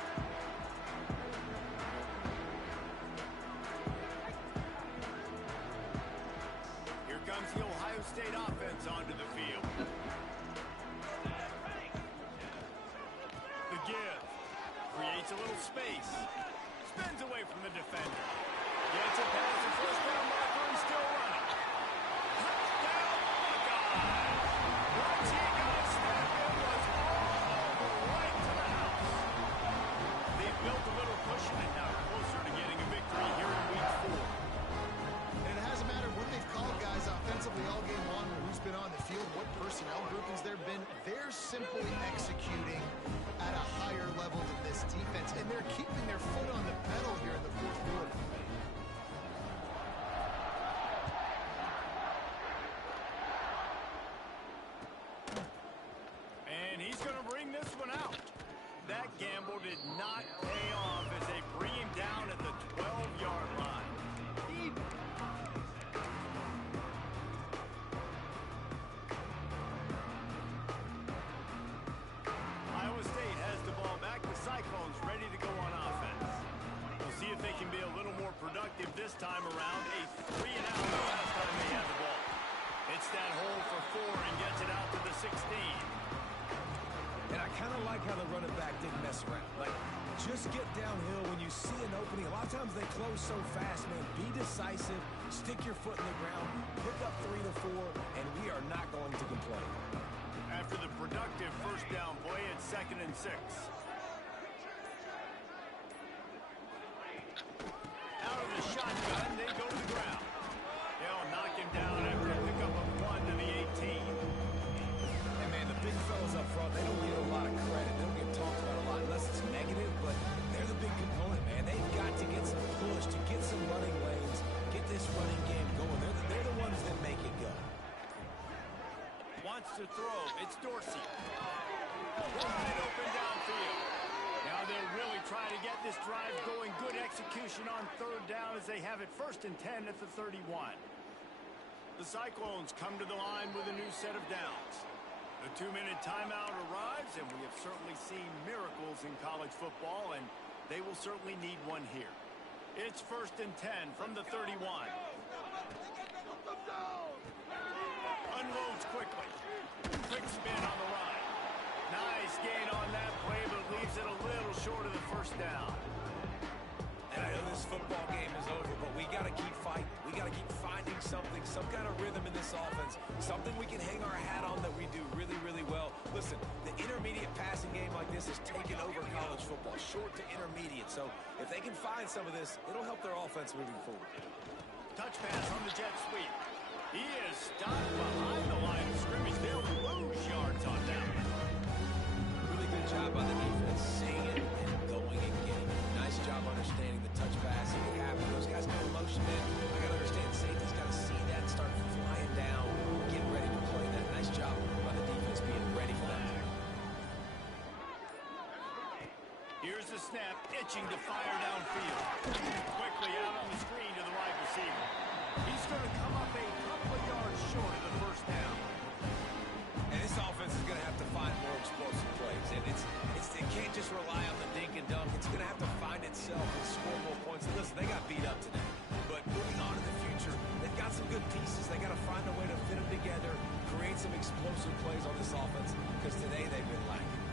Here comes the Ohio State offense onto the field. The give. Creates a little space. Spins away from the defender. Gets it past the first down marker and still running. Touchdown, Buckeyes! Once he got a step, it was all the right to the house. They've built a little cushion and now closer to getting a victory here in week 4. And it hasn't mattered what they've called, guys, offensively all game long, or who's been on the field, what personnel groupings there have been. They're simply executing at a higher level than this defense, and they're keeping their foot on the pedal here in the 4th quarter. And he's going to bring this one out. That gamble did not pay off as they bring him down at the 12-yard line. Iowa State has the ball back. The Cyclones ready to go on offense. We'll see if they can be a little more productive this time around. A 3-and-out the last time they had the ball. Hits that hole for 4 and gets it out to the 16. And I kind of like how the running back didn't mess around. Like, just get downhill when you see an opening. A lot of times they close so fast, man. Be decisive, stick your foot in the ground, pick up 3 to 4, and we are not going to complain. After the productive first down play, it's 2nd and 6. Out of the shotgun, they go to the ground. They'll knock him down after a pickup of 1 to the 18. to throw. It's Dorsey. Wide open downfield. Now they'll really try to get this drive going. Good execution on third down as they have it 1st and 10 at the 31. The Cyclones come to the line with a new set of downs. The 2-minute timeout arrives, and we have certainly seen miracles in college football, and they will certainly need one here. It's 1st and 10 from the 31. Unloads quickly. Quick spin on the run. Nice gain on that play, but leaves it a little short of the 1st down. And I know this football game is over, but we got to keep fighting. We got to keep finding something, some kind of rhythm in this offense, something we can hang our hat on that we do really, really well. Listen, the intermediate passing game like this has taken over college football, short to intermediate. So if they can find some of this, it'll help their offense moving forward. Touch pass on the jet sweep. He is stopped behind the line of scrimmage. They'll lose yards on that. Really good job by the defense, seeing it and going and getting it. Nice job understanding the touch pass and what happened. Those guys got motion in. I got to understand safety's got to see that and start flying down, getting ready to play that. Nice job by the defense being ready for that. Here's the snap, itching to fire downfield. Quickly out on the screen to the wide receiver. He's going to come up a couple of yards short of the 1st down. And this offense is going to have to find more explosive plays. And it can't just rely on the dink and dunk. It's going to have to find itself and score more points. And listen, they got beat up today. But moving on in the future, they've got some good pieces. They got to find a way to fit them together, create some explosive plays on this offense, because today they've been lacking.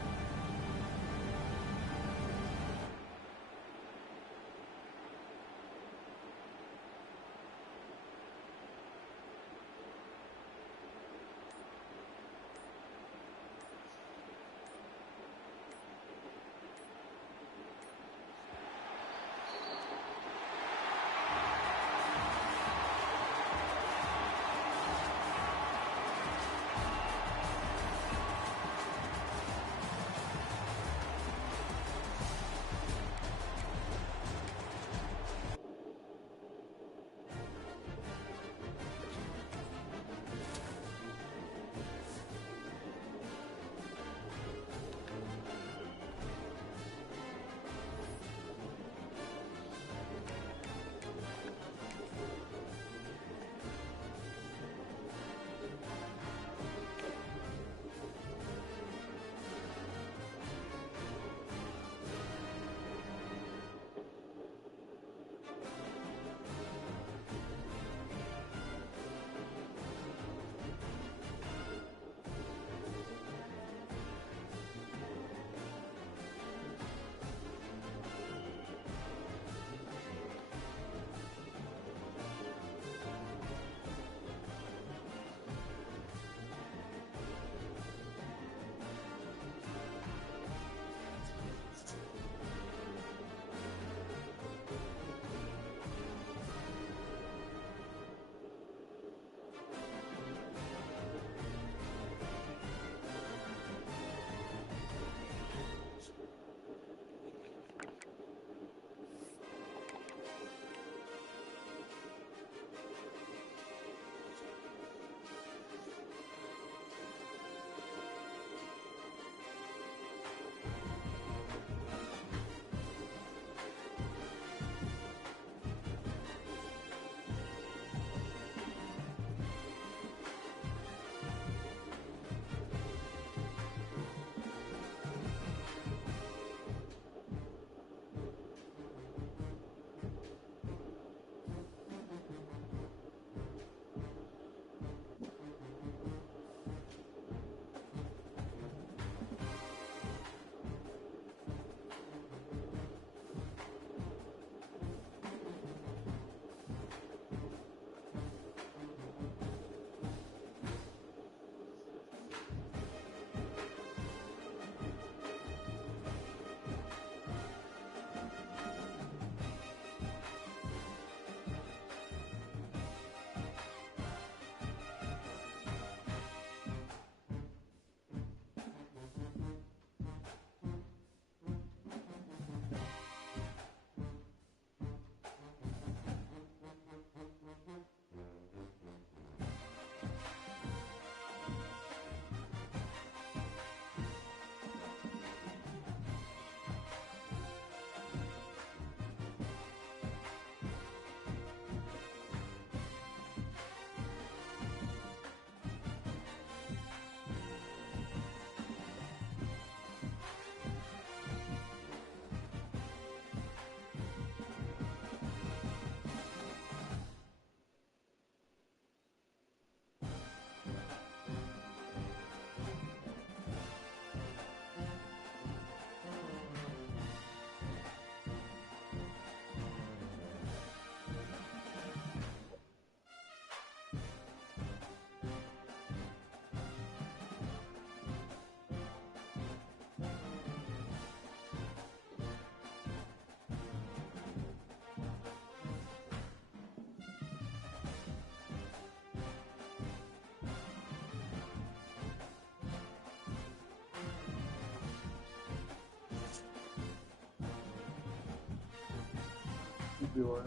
BYU,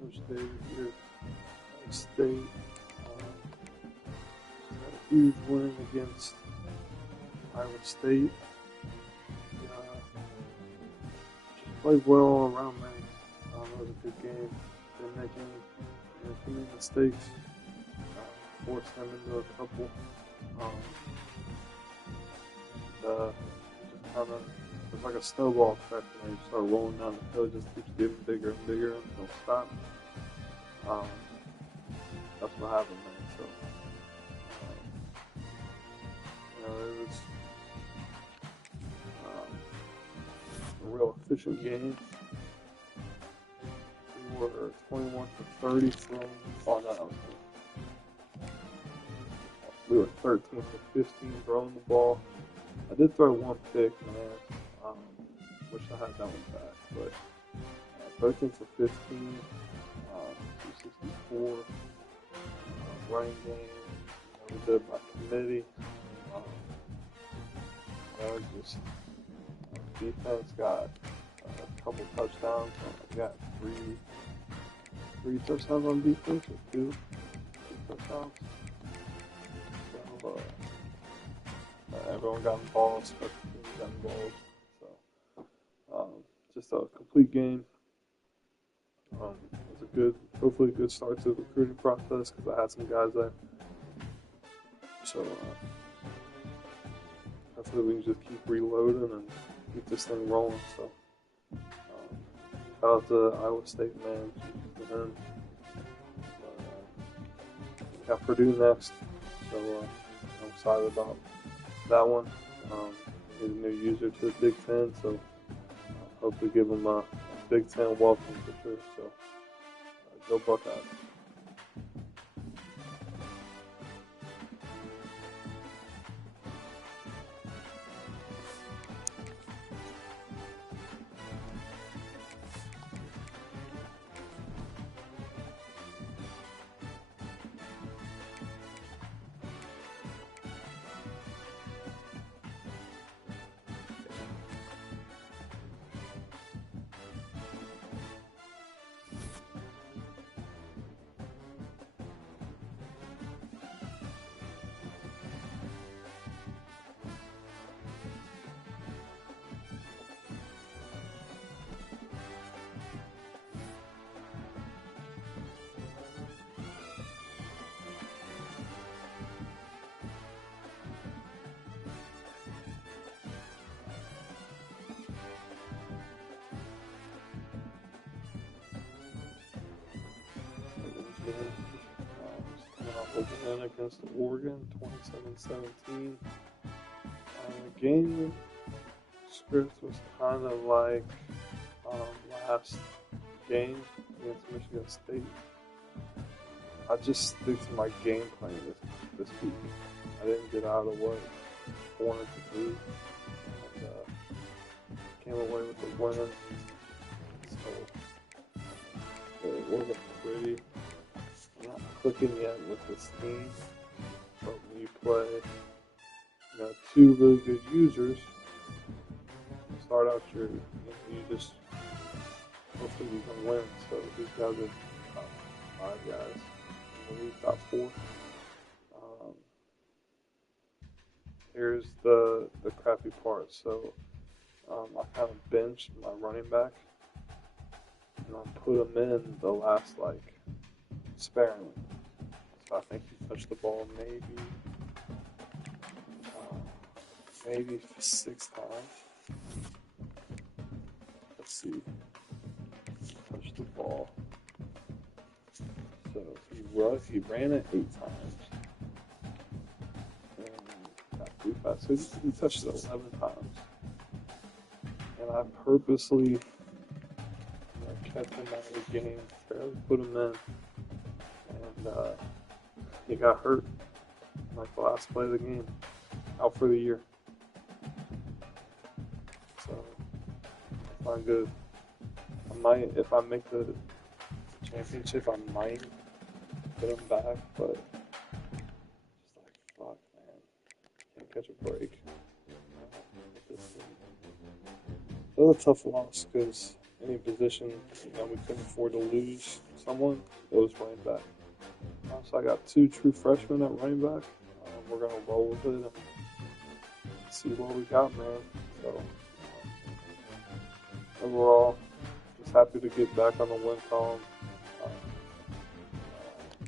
Coach David here, State. Had a huge win against Iowa State. Just played well all around, man. It was a good game. Didn't make any mistakes. Forced them into a couple. Just kind of, it's like a snowball effect when you start rolling down the hill. It just keeps getting bigger and bigger and don't stop. That's what happened, man. So, it was a real efficient game. We were 21 for 30 from, we were 13 for 15 throwing the ball. I did throw one pick, man. Wish I had that one back, but 13 for 15, 264. Running game, we did it by committee. Just defense got a couple touchdowns. I got three touchdowns on defense, or two touchdowns. So everyone got involved, special teams got involved. So just a complete game. It was hopefully a good start to the recruiting process because I had some guys there. So hopefully we can just keep reloading and keep this thing rolling. So shout out to Iowa State, man. We got Purdue next, so I'm excited about that one. He's a new user to the Big Ten, so hopefully give him a Big Ten welcome for sure. So go Buckeyes. Coming off a win against Oregon, 27-17. The game script was kind of like last game against Michigan State. I just stick to my game plan this week. I didn't get out of what I wanted to do, and came away with a win. So it wasn't pretty. I'm not clicking yet with this team, but when you play, two really good users, you start out you just hopefully you can win. So these guys are top 5 guys. We got 4. Here's the crappy part. So I kind of benched my running back, and I put him in the last sparingly. So I think he touched the ball maybe 6 times. Let's see. Touched the ball. So he ran it 8 times. And got 3 passes. So he touched it 11 times. And I purposely kept him out of the game, barely put him in. And he got hurt the last play of the game. Out for the year. So that's not good. If I make the championship, I might put him back, but just fuck, man. Can't catch a break. It was a tough loss because, any position we couldn't afford to lose someone, it was running back. So I got 2 true freshmen at running back. We're gonna roll with it and see what we got, man. So overall, just happy to get back on the win column.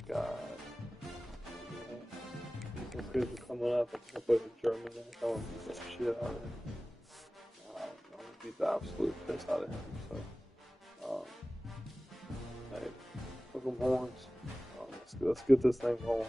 God, these kids are coming up. I think I played a German next. I want to beat the shit out of him. I want to beat the absolute piss out of him. So, hey, hook 'em horns. Let's get this thing rolling.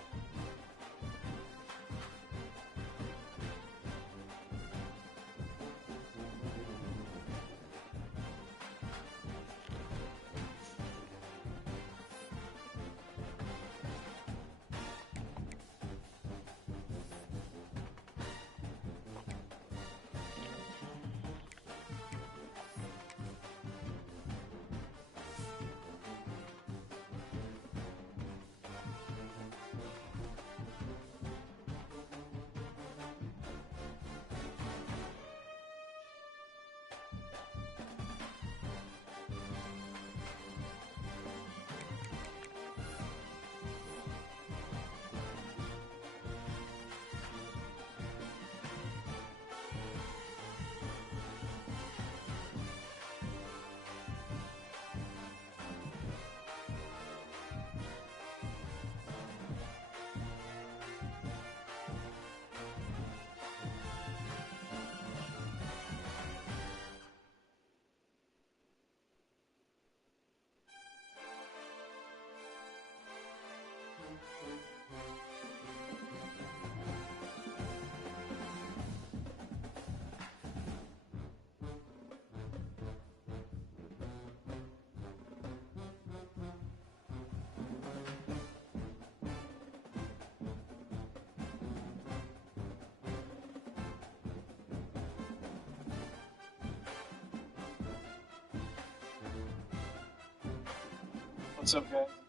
What's up, guys?